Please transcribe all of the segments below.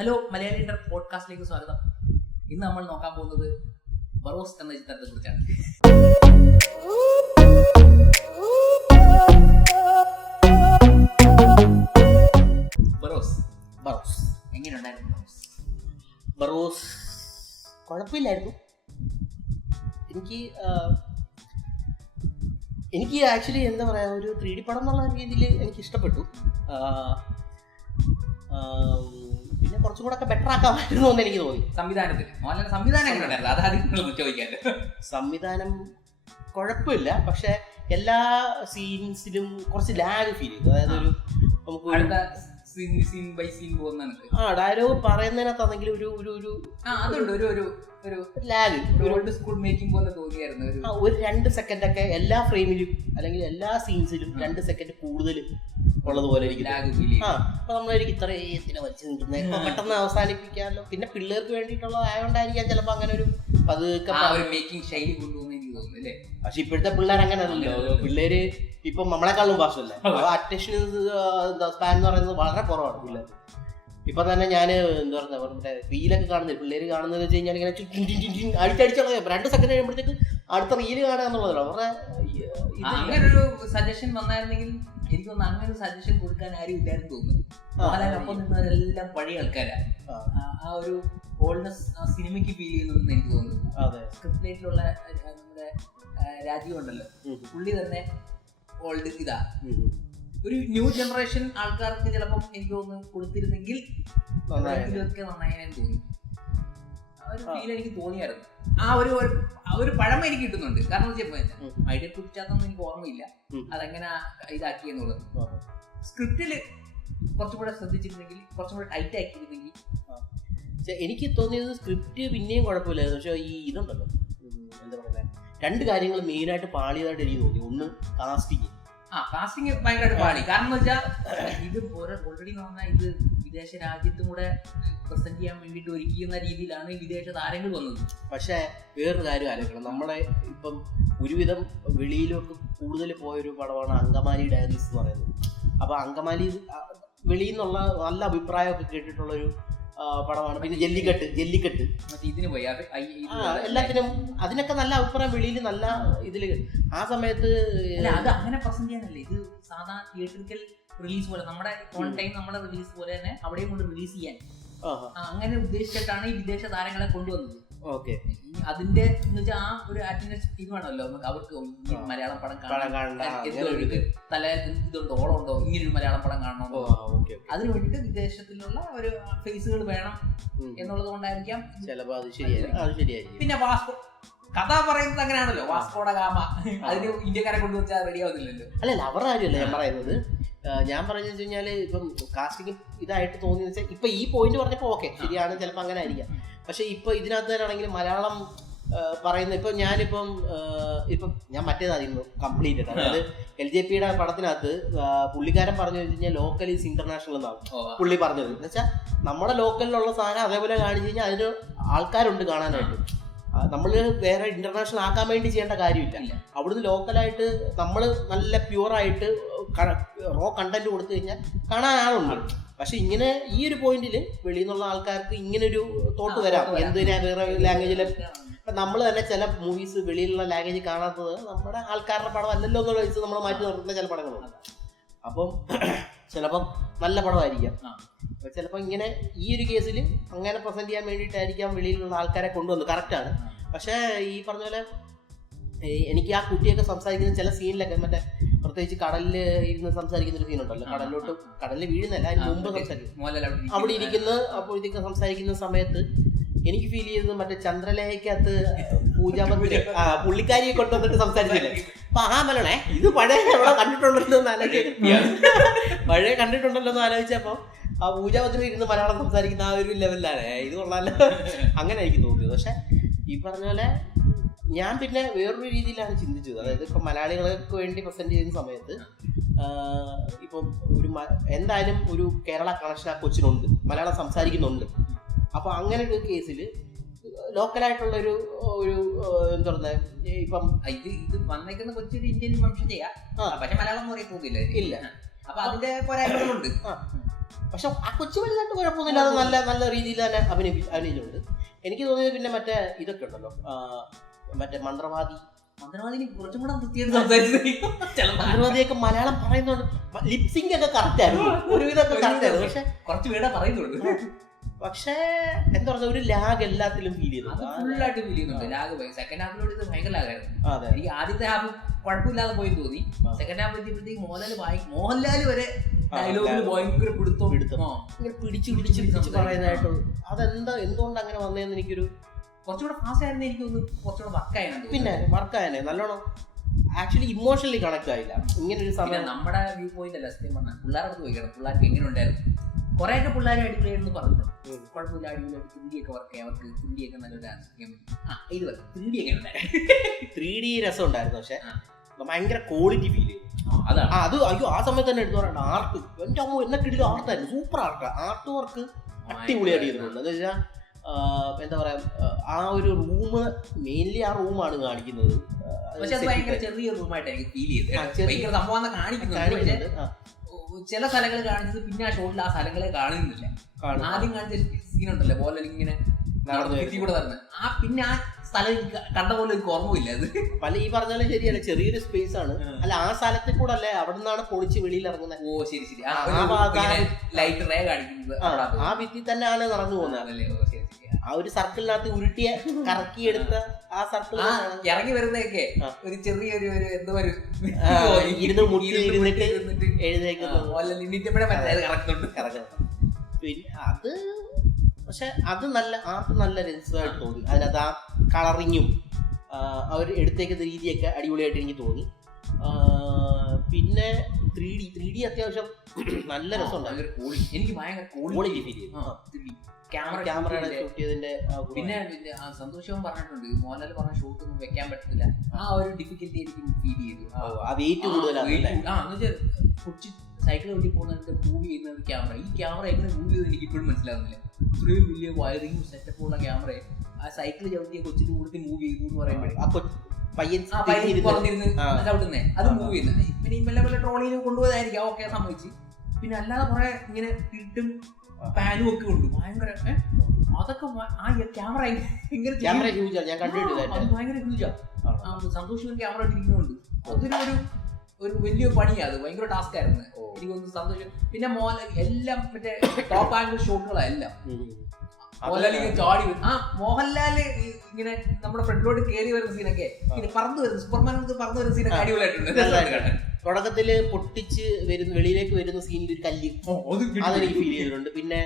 Hello Malayali Inter പോഡ്കാസ്റ്റിലേക്ക് സ്വാഗതം. ഇന്ന് നമ്മൾ നോക്കാൻ പോകുന്നത് ബറോസ് എന്ന ചിത്രത്തെ കുറിച്ചാണ്. ബറോസ് എങ്ങനെയുണ്ടായിരുന്നു? ബറോസ് കുഴപ്പമില്ലായിരുന്നു. എനിക്ക് ആക്ച്വലി എന്താ പറയുക, ഒരു 3D പടം എന്നുള്ള രീതിയിൽ എനിക്ക് ഇഷ്ടപ്പെട്ടു. പിന്നെ കുറച്ചും കൂടെ ഒക്കെ ബെറ്റർ ആക്കാമായിരുന്നു എന്ന് എനിക്ക് തോന്നി. സംവിധാനം കുഴപ്പമില്ല, പക്ഷെ എല്ലാ സീൻസിലും കുറച്ച് ലാഗ് ഫീൽ ചെയ്തു. അതായത് ഒരു നമുക്ക് ഡയലോഗ് പറയുന്നതിനകത്താണെങ്കിൽ ഒരു 2 സെക്കൻഡ് ഒക്കെ എല്ലാ ഫ്രെയിമിലും അല്ലെങ്കിൽ എല്ലാ സീൻസിലും 2 സെക്കൻഡ് കൂടുതൽ ഉള്ളതുപോലെ അപ്പൊ നമ്മളായിരിക്കും ഇത്ര എന്തിനാ വലിച്ചു നിൽക്കുന്നത്, പെട്ടെന്ന് അവസാനിപ്പിക്കാമല്ലോ. പിന്നെ പിള്ളേർക്ക് വേണ്ടിയിട്ടുള്ളതായോണ്ടായിരിക്കാം ചിലപ്പോ അങ്ങനെ ഒരു മേക്കിംഗ് ശൈലി കൊണ്ടുപോകുന്ന എനിക്ക് തോന്നുന്നു. പക്ഷെ ഇപ്പോഴത്തെ പിള്ളേർ അങ്ങനെ അല്ലല്ലോ. പിള്ളേര് ഇപ്പം നമ്മളെക്കാളും ഭാഷമല്ലേ, അറ്റൻഷൻ സ്പാൻ എന്ന് പറയുന്നത് വളരെ കുറവാണ് പിള്ളേർ. ഇപ്പൊ തന്നെ ഞാൻ എന്താ പറയുക, മറ്റേ റീലൊക്കെ കാണുന്നത് പിള്ളേര് കാണുന്നത് വെച്ച് കഴിഞ്ഞാൽ ഇങ്ങനെ അടിച്ചടിച്ചുള്ള 2 സെക്കൻഡ് കഴിയുമ്പോഴത്തേക്ക് അടുത്ത റീല് കാണുക എന്നുള്ളതാണ്. അങ്ങനൊരു സജഷൻ വന്നായിരുന്നെങ്കിൽ എനിക്കൊന്ന് അങ്ങനെ ഒരു സജഷൻ കൊടുക്കാൻ ആരും ഇല്ലായിരുന്നു തോന്നുന്നു. മോഹൻലാലിനൊപ്പം നിന്നവരെല്ലാം പഴയ ആൾക്കാരാണ്. ആ ഒരു ഓൾഡ്നെസ് ആ സിനിമയ്ക്ക് ഫീൽ ചെയ്യുന്നുണ്ടെന്ന് എനിക്ക് തോന്നുന്നു. സ്ക്രിപ്റ്റിലേറ്റിലുള്ള നമ്മുടെ രാജീവ് ഉണ്ടല്ലോ, പുള്ളി തന്നെ ഓൾഡ് ഇതാ. ഒരു ന്യൂ ജനറേഷൻ ആൾക്കാർക്ക് ചിലപ്പം എനിക്ക് തോന്നുന്നു കൊടുത്തിരുന്നെങ്കിൽ ഒക്കെ നന്നായി തോന്നി. ആ ഒരു ഫീൽ എനിക്ക് തോന്നിയായിരുന്നു. ആ ഒരു പഴമ എനിക്ക് കിട്ടുന്നുണ്ട്. കാരണം ഐഡിയ കുറിച്ചാത്തൊന്നും എനിക്ക് ഓർമ്മയില്ല അതെങ്ങനെ ഇതാക്കിയെന്നുള്ളത്. സ്ക്രിപ്റ്റില് കുറച്ചുകൂടെ ശ്രദ്ധിച്ചിരുന്നെങ്കിൽ, കുറച്ചുകൂടെ ടൈറ്റ് ആക്കിയിരുന്നെങ്കിൽ. എനിക്ക് തോന്നിയത് സ്ക്രിപ്റ്റ് പിന്നെയും കുഴപ്പമില്ലായിരുന്നു. പക്ഷെ ഈ ഇതുണ്ടല്ലോ, എന്താ പറയുക, 2 കാര്യങ്ങൾ മെയിനായിട്ട് പാളിയതായിട്ട് എനിക്ക് തോന്നി. ഒന്ന് കാസ്റ്റിംഗ് ഭയങ്കരമായിട്ട് പാളി. കാരണം എന്ന് വെച്ചാൽ ഇത് ഓൾറെഡി പറഞ്ഞാൽ ഇത് വിദേശ രാജ്യത്തും കൂടെ പ്രസന്റ് ചെയ്യാൻ വേണ്ടിയിട്ട് ഒരുക്കുന്ന രീതിയിലാണ് വിദേശ താരങ്ങൾ വന്നത്. പക്ഷെ വേറൊരു കാര്യം ആലോചിക്കണം, നമ്മളെ ഇപ്പം ഒരുവിധം വെളിയിലൊക്കെ കൂടുതൽ പോയൊരു പടമാണ് അങ്കമാലി ഡയറീസ് എന്ന് പറയുന്നത്. അപ്പൊ അങ്കമാലി വെളിയിൽ നിന്നുള്ള നല്ല അഭിപ്രായമൊക്കെ കേട്ടിട്ടുള്ളൊരു പടമാണ്. പിന്നെ ജല്ലിക്കെട്ട് ഇതിന് പോയി എല്ലാത്തിനും അതിനൊക്കെ നല്ല അഭിപ്രായം വെളിയിൽ നല്ല ഇതില്. ആ സമയത്ത് അത് അങ്ങനെ പ്രസന്റ് ചെയ്യാനല്ലേ, ഇത് സാധാ തിയേറ്ററിക്കൽ റിലീസ് പോലെ നമ്മുടെ ഓൺ ടൈം നമ്മുടെ റിലീസ് പോലെ തന്നെ അവിടെയും കൊണ്ട് റിലീസ് ചെയ്യാൻ അങ്ങനെ ഉദ്ദേശിച്ചിട്ടാണ് ഈ വിദേശ താരങ്ങളെ കൊണ്ടുവന്നത്. ഓക്കെ, അതിന്റെ എന്ന് വെച്ചാൽ ആ ഒരു അറ്റൻഡൻസ് ഇത് വേണമല്ലോ അവർക്ക്. മലയാളം പടം തല ഇതുണ്ടോ, ഓളമുണ്ടോ, ഇങ്ങനൊരു മലയാളം പടം കാണണോ, അതിന് വേണ്ടിട്ട് വിദേശത്തിലുള്ള ഒരു ഫേസുകൾ വേണം എന്നുള്ളത് കൊണ്ടായിരിക്കാം ചിലപ്പോ. അത് ശരിയായിരിക്കും. പിന്നെ കഥ പറയുന്നത് അങ്ങനെയാണല്ലോ, വാസ്കോഡ ഗാമ. അതിന് ഇന്ത്യക്കാരെ കൊണ്ടുവച്ചാൽ റെഡി ആവുന്നില്ലല്ലോ. അല്ലല്ല, അവരുടെ കാര്യമല്ല ഞാൻ പറയുന്നത്. ഞാൻ പറഞ്ഞെന്ന് വെച്ച് കഴിഞ്ഞാല് ഇപ്പം കാസ്റ്റിംഗ് ഇതായിട്ട് തോന്നിയെന്ന് വെച്ചാൽ ഇപ്പൊ ഈ പോയിന്റ് പറഞ്ഞപ്പോ ഓക്കെ ശരിയാണ്, ചിലപ്പോൾ അങ്ങനെ ആയിരിക്കാം. പക്ഷെ ഇപ്പൊ ഇതിനകത്ത് തന്നെയാണെങ്കിൽ മലയാളം പറയുന്നത് ഇപ്പം ഞാൻ മറ്റേതായിരുന്നു കംപ്ലീറ്റ്. അതായത് LJPയുടെ പടത്തിനകത്ത് പുള്ളിക്കാരൻ പറഞ്ഞു കഴിഞ്ഞാൽ ലോക്കൽ ഈസ് ഇന്റർനാഷണൽ എന്നാണ് പുള്ളി പറഞ്ഞത്. എന്ന് വെച്ചാൽ നമ്മുടെ ലോക്കലിലുള്ള സാധനം അതേപോലെ കാണിച്ചു കഴിഞ്ഞാൽ അതിന് ആൾക്കാരുണ്ട് കാണാനായിട്ട്. നമ്മൾ വേറെ ഇന്റർനാഷണൽ ആക്കാൻ വേണ്ടി ചെയ്യേണ്ട കാര്യമില്ല. അവിടുന്ന് ലോക്കലായിട്ട് നമ്മൾ നല്ല പ്യുവറായിട്ട് റോ കണ്ടന്റ് കൊടുത്തു കഴിഞ്ഞാൽ കാണാൻ ആളുണ്ട്. പക്ഷെ ഇങ്ങനെ ഈ ഒരു പോയിന്റിൽ വെളിയിൽ നിന്നുള്ള ആൾക്കാർക്ക് ഇങ്ങനൊരു തോട്ട് വരാം, എന്തിനാ വേറെ ലാംഗ്വേജിൽ. ഇപ്പം നമ്മൾ തന്നെ ചില മൂവീസ് വെളിയിലുള്ള ലാംഗ്വേജ് കാണാത്തത് നമ്മുടെ ആൾക്കാരുടെ പടം അല്ലല്ലോ എന്നുള്ള വെച്ച് നമ്മൾ മാറ്റി നിർത്തുന്ന ചില പടങ്ങളുണ്ട്. അപ്പം ചിലപ്പം നല്ല പടമായിരിക്കാം. ചിലപ്പോൾ ഇങ്ങനെ ഈ ഒരു കേസിൽ അങ്ങനെ പ്രസന്റ് ചെയ്യാൻ വേണ്ടിയിട്ടായിരിക്കാം വെളിയിലുള്ള ആൾക്കാരെ കൊണ്ടുവന്നു. കറക്റ്റാണ്. പക്ഷേ ഈ പറഞ്ഞ പോലെ എനിക്ക് ആ കുട്ടിയൊക്കെ സംസാരിക്കുന്ന ചില സീനിലൊക്കെ മറ്റേ പ്രത്യേകിച്ച് കടലിൽ ഇരുന്ന് സംസാരിക്കുന്ന ഒരു സീനുണ്ടല്ലോ, കടലിൽ വീഴുന്നല്ല, അതിന് മുമ്പ് സംസാരിക്കും അവിടെ ഇരിക്കുന്ന അപ്പോഴത്തേക്ക് സംസാരിക്കുന്ന സമയത്ത് എനിക്ക് ഫീൽ ചെയ്തത് മറ്റേ ചന്ദ്രലേഖയ്ക്കകത്ത് പൂജാപത്രി പുള്ളിക്കാരിയെ കൊണ്ടുവന്നിട്ട് സംസാരിച്ചില്ലേ. അപ്പൊ മലണേ ഇത് പഴയ കണ്ടിട്ടുണ്ടല്ലോ എന്ന് ആലോചിച്ചപ്പോ ആ പൂജാപത്രി ഇരുന്ന് മലയാളം സംസാരിക്കുന്ന ആ ഒരു ലെവലിലാണ്. ഇത് കൊള്ളാലോ, അങ്ങനെ എനിക്ക് തോന്നിയത്. പക്ഷെ ഈ പറഞ്ഞ പോലെ ഞാൻ പിന്നെ വേറൊരു രീതിയിലാണ് ചിന്തിച്ചത്. അതായത് ഇപ്പം മലയാളികൾക്ക് വേണ്ടി പ്രസന്റ് ചെയ്യുന്ന സമയത്ത് ഇപ്പം എന്തായാലും ഒരു കേരള കണക്ഷൻ ആ കൊച്ചിനുണ്ട്, മലയാളം സംസാരിക്കുന്നുണ്ട്. അപ്പൊ അങ്ങനെ ഒരു കേസിൽ ലോക്കലായിട്ടുള്ളൊരു എന്താ പറയുക, ഇപ്പം ഇത് വന്നേക്കുന്ന കൊച്ചൊരു ഇന്ത്യൻ വംശജയാ, പക്ഷെ മലയാളം എന്ന് പറയാൻ പോകില്ല. ഇല്ല. അപ്പൊ അതിന്റെ പോരായ്മകളുണ്ട്. പക്ഷെ ആ കൊച്ചു വലുതായിട്ട് കുഴപ്പമൊന്നുമില്ലാതെ നല്ല നല്ല രീതിയിൽ തന്നെ അഭിനയിച്ചിട്ടുണ്ട്. എനിക്ക് തോന്നിയത് പിന്നെ മറ്റേ ഇതൊക്കെ ഉണ്ടല്ലോ, മറ്റേ മന്ത്രവാദിയൊക്കെ മലയാളം പറയുന്നുണ്ട്, ലിപ്സിംഗ് ഒക്കെ കറക്റ്റ് ആയിരുന്നു, ഒരുവിധമൊക്കെ കറക്റ്റ് ആയിരുന്നു. പക്ഷെ കുറച്ച് വീടാ പറയുന്നുള്ളൂ. പക്ഷേ എന്താ പറയുക, ഒരു ലാഗ് എല്ലാത്തിലും ഫീൽ ചെയ്യുന്നുണ്ട്. ഫുള്ളായിട്ട് ഫീൽ ചെയ്യുന്നുണ്ട് ലാഗ്. സെക്കൻഡ് ഹാഫിലോട് ഇത് ഭയങ്കര ലാഗായിരുന്നു. എനിക്ക് ആദ്യത്തെ ഹാഫ് കുഴപ്പമില്ലാതെ പോയി തോന്നി. സെക്കൻഡ് ഹാഫ് എത്തിയപ്പോഴത്തേക്ക് മോഹൻലാൽ വരെ ഡയലോഗിൽ ഭയങ്കര പിടിത്തോ ഇങ്ങനെ പിടിച്ച് പറയുന്നതായിട്ട് എന്തുകൊണ്ട് അങ്ങനെ വന്നതെന്ന് എനിക്കൊരു കുറച്ചുകൂടെ ഫാസ്റ്റ് ആയിരുന്നു. എനിക്ക് തോന്നുന്നു കുറച്ചുകൂടെ വർക്കായിരുന്നു. പിന്നെ വർക്കായനെ നല്ലോണം ആക്ച്വലി ഇമോഷണലി കണക്ട് ആയില്ല ഇങ്ങനെ ഒരു സമയം. നമ്മുടെ വ്യൂ പോയിന്റ് അല്ല സത്യം പറഞ്ഞാൽ, പിള്ളേരുടെ ചോദിക്കണം പിള്ളേർക്ക് എങ്ങനെ ഉണ്ടായിരുന്നു. കുറെയൊക്കെ പിള്ളേരെ അടിപൊളിയായിരുന്നു പറഞ്ഞു, കുഴപ്പമില്ല അടിപൊളിയായിട്ട് 3D ഒക്കെ വർക്ക് ചെയ്യാം, അവർക്ക് 3D ഒക്കെ നല്ലൊരു ഡാൻസ് ചെയ്യാൻ പറ്റും. ഇത് 3D ഒക്കെ ഉണ്ടായിരുന്നു, 3D രസം ഉണ്ടായിരുന്നു. പക്ഷെ ഭയങ്കര ക്വാളിറ്റി ഫീൽ ചെയ്തു. അത് അയ്യോ ആ സമയത്ത് തന്നെ എടുത്തു പറയണ്ട, ആർട്ട് എന്റെ അമ്മ എന്നെ കിട്ടിയ ആർട്ടായിരുന്നു, സൂപ്പർ ആർട്ട് വർക്ക് അടിപൊളിയായിട്ട് ചെയ്തിട്ടുണ്ട്. എന്ന് വെച്ചാൽ എന്താ പറയാ, ആ ഒരു റൂം മെയിൻലി ആ റൂമാണ് കാണിക്കുന്നത്. പക്ഷെ അത് ഭയങ്കര ചെറിയ റൂമായിട്ട് എനിക്ക് ഫീൽ ചെയ്തു. ഭയങ്കര സംഭവം കാണിക്കുന്നുണ്ട്. ചില സ്ഥലങ്ങൾ കാണിച്ചത് പിന്നെ ആ ഷോട്ടിൽ ആ സ്ഥലങ്ങളെ കാണുന്നില്ല. ആദ്യം കാണിച്ച സീനുണ്ടല്ലോ പോലെ ഇങ്ങനെ കൂടെ തന്നെ, ആ പിന്നെ ആ സ്ഥലം കണ്ട പോലെ എനിക്ക് ഓർമ്മയില്ല. അത് പല ഈ പറഞ്ഞാലും ശരിയല്ല, ചെറിയൊരു സ്പേസ് ആണ്. അല്ല ആ സ്ഥലത്തിൽ കൂടെ അല്ലേ അവിടെ നിന്നാണ് പൊളിച്ച് വെളിയിൽ ഇറങ്ങുന്നത്. ഓ ശരി ശരി, ലൈറ്റ് റേ കാണിക്കുന്നത് ആ ഭിത്തി തന്നെയാണ് നടന്നു പോകുന്നത്. ആ ഒരു സർക്കിളിനകത്ത് ഉരുട്ടിയ കറക്കിയെടുത്ത ആ സർക്കിൾ ഇറങ്ങി വരുന്നതൊക്കെ ഒരു ചെറിയൊരു എന്തോ ഒരു ഇരുന്നിട്ട് എഴുന്നേക്കുന്നത്. പിന്നെ അത് പക്ഷെ അത് നല്ല ആർട്ട് നല്ല രസമായിട്ട് തോന്നി. അതിനകത്ത് ആ കളറിങ്ങും അവർ എടുത്തേക്കുന്ന രീതിയൊക്കെ അടിപൊളിയായിട്ട് എനിക്ക് തോന്നി. പിന്നെ 3D അത്യാവശ്യം നല്ല രസമുണ്ട്. എനിക്ക് ഭയങ്കര ക്വാളിറ്റി ഫീൽ ചെയ്തു ക്യാമറ ഷൂട്ട് ചെയ്തതിന്റെ. പിന്നെ സന്തോഷവും പറഞ്ഞിട്ടുണ്ട്, മോഹൻലാൽ പറഞ്ഞ ഷൂട്ട് ഒന്നും വെക്കാൻ പറ്റത്തില്ല, ആ ഒരു ഡിഫിക്കൽറ്റി എനിക്ക് ഫീൽ ചെയ്തു. കൊച്ചി സൈക്കിൾ ഓടി പോകുന്നതിന്റെ മൂവ് ചെയ്യുന്നത് ക്യാമറ, ഈ ക്യാമറ എങ്ങനെ മൂവ് ചെയ്ത് എനിക്ക് ഇപ്പോഴും മനസ്സിലാവുന്നില്ല. ഇത്രയും വലിയ വയറിങ്ങും സെറ്റപ്പ് ഉള്ള ക്യാമറ ആ സൈക്കിൾ ചവിട്ടിയ കൊച്ചിന്റെ കൂടുതൽ മൂവ് ചെയ്തു എന്ന് പറയുമ്പോൾ ചവിട്ടുന്നേ അത് മൂവ് ചെയ്യുന്നത്. പിന്നെ ഈ മെല്ലെ ട്രോളിയിൽ കൊണ്ടുപോയതായിരിക്കും, ഓക്കെ സമ്മതിച്ച്. പിന്നെ അല്ലാതെ കുറെ ഇങ്ങനെ ഇട്ടും പാനും ഒക്കെ ഉണ്ട് ഭയങ്കര. അതൊക്കെ ആ ക്യാമറ ഭയങ്കര ഹ്യൂജാ. സന്തോഷം ക്യാമറ ഇരിക്കുന്നുണ്ട്, അതൊരു ഒരു വലിയ പണിയാണ്, അത് ഭയങ്കര ടാസ്ക് ആയിരുന്നു. എനിക്കൊന്ന് സന്തോഷം. പിന്നെ എല്ലാം മറ്റേ ടോപ്പ് ആംഗിൾ ഷോട്ടുകളാണ് എല്ലാം. മോഹൻലാൽ ഇങ്ങനെ ചാടി വരും, മോഹൻലാല് ഇങ്ങനെ നമ്മുടെ ഫ്രണ്ടിലോട്ട് കയറി വരുന്ന സീനൊക്കെ ഇങ്ങനെ പറന്നു വരുന്നു, സൂപ്പർമാൻ പറന്നു വരുന്ന സീനൊക്കെ അടിപൊളിയായിട്ടുണ്ട്. തുടക്കത്തില് പൊട്ടിച്ച് വരുന്ന വെളിയിലേക്ക് വരുന്ന സീനിൽ ഒരു കല്ല് അതെനിക്ക് ഫീൽ ചെയ്തിട്ടുണ്ട്. പിന്നെ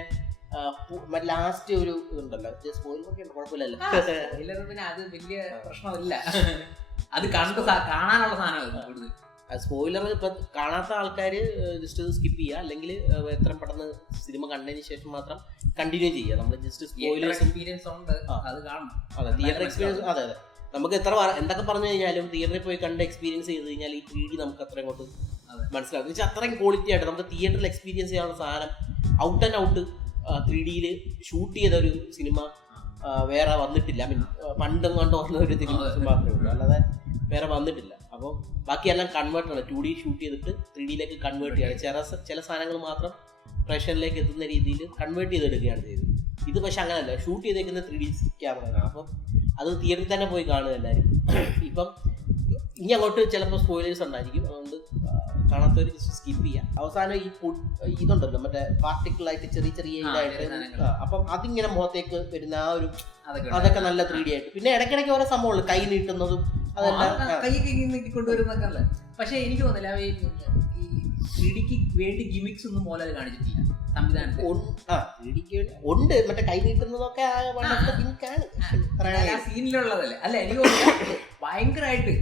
ലാസ്റ്റ് ഒരു ഇതുണ്ടല്ലോ, കുഴപ്പമില്ലല്ലോ, പിന്നെ അത് വലിയ പ്രശ്നമില്ല, അത് കാണാനുള്ള സാധനമാണ് കൂടുതൽ. സ്പോയിലർ ഇപ്പൊ കാണാത്ത ആൾക്കാര് ജസ്റ്റ് സ്കിപ്പ് ചെയ്യുക, അല്ലെങ്കിൽ എത്രയും പെട്ടെന്ന് സിനിമ കണ്ടതിന് ശേഷം മാത്രം കണ്ടിന്യൂ ചെയ്യുക. നമ്മൾ ജസ്റ്റ് സ്പോയിലേഴ്സ് എക്സ്പീരിയൻസ് ഉണ്ട്, അത് കാണണം. അതെ, തിയേറ്റർ എക്സ്പീരിയൻസ്. അതെ നമുക്ക് എന്തൊക്കെ പറഞ്ഞു കഴിഞ്ഞാലും തിയേറ്ററിൽ പോയി കണ്ട് എക്സ്പീരിയൻസ് ചെയ്ത് കഴിഞ്ഞാൽ ഈ 3D നമുക്ക് അത്രയും കൊണ്ട് മനസ്സിലാവും. എന്ന് വെച്ചാൽ അത്രയും ക്വാളിറ്റി ആയിട്ട് നമുക്ക് തിയേറ്ററിൽ എക്സ്പീരിയൻസ് ചെയ്യാനുള്ള സാധനം ഔട്ട് ആൻഡ് ഔട്ട് 3Dയിൽ ഷൂട്ട് ചെയ്ത ഒരു സിനിമ വേറെ വന്നിട്ടില്ല. പണ്ടും കണ്ട് വന്ന ഒരു സിനിമ മാത്രമേ ഉള്ളൂ, അല്ലാതെ വേറെ വന്നിട്ടില്ല. അപ്പോൾ ബാക്കിയെല്ലാം കൺവേർട്ടാണ്, 2D ഷൂട്ട് ചെയ്തിട്ട് 3Dയിലേക്ക് കൺവേർട്ട് ചെയ്യാണ്. ചില സാധനങ്ങൾ മാത്രം പ്രേക്ഷകരിലേക്ക് എത്തുന്ന രീതിയിൽ കൺവേർട്ട് ചെയ്തെടുക്കുകയാണ് ചെയ്തത്. ഇത് പക്ഷെ അങ്ങനല്ല, ഷൂട്ട് ചെയ്തേക്കുന്ന 3D ക്യാമറയാണ്. അപ്പം അത് തിയേറ്ററിൽ തന്നെ പോയി കാണുക എല്ലാവരും. ഇപ്പം ഇനി അങ്ങോട്ട് ചിലപ്പോൾ സ്പോയിലേഴ്സ് ഉണ്ടായിരിക്കും, അതുകൊണ്ട് കാണാത്തവർ സ്കിപ്പ് ചെയ്യാം. അവസാനം ഈ ഇതുണ്ടല്ലോ മറ്റേ പാർട്ടിക്കിളായിട്ട് ചെറിയ ഇതായിട്ട്, അപ്പം അതിങ്ങനെ മുഖത്തേക്ക് വരുന്ന ആ ഒരു അതൊക്കെ നല്ല 3D ആയിട്ട്. പിന്നെ ഇടയ്ക്കിടയ്ക്ക് ഓരോ സംഭവമുള്ളൂ, കൈ നീട്ടുന്നതും കൈയൊക്കെ കൊണ്ടുവരുന്നൊക്കെ അല്ലേ. പക്ഷെ എനിക്ക് തോന്നില്ല ഈ 3Dക്ക് വേണ്ടി ഗിമിക്സ് ഒന്നും മോഹൻലാൽ കാണിച്ചിട്ടില്ല സംവിധാനത്തിൽ. ഉണ്ട്, മറ്റേ കൈ നീട്ടുന്നതൊക്കെ സീനിലുള്ളതല്ലേ. അല്ല എനിക്ക് തോന്നുന്നു ഭയങ്കരമായിട്ട്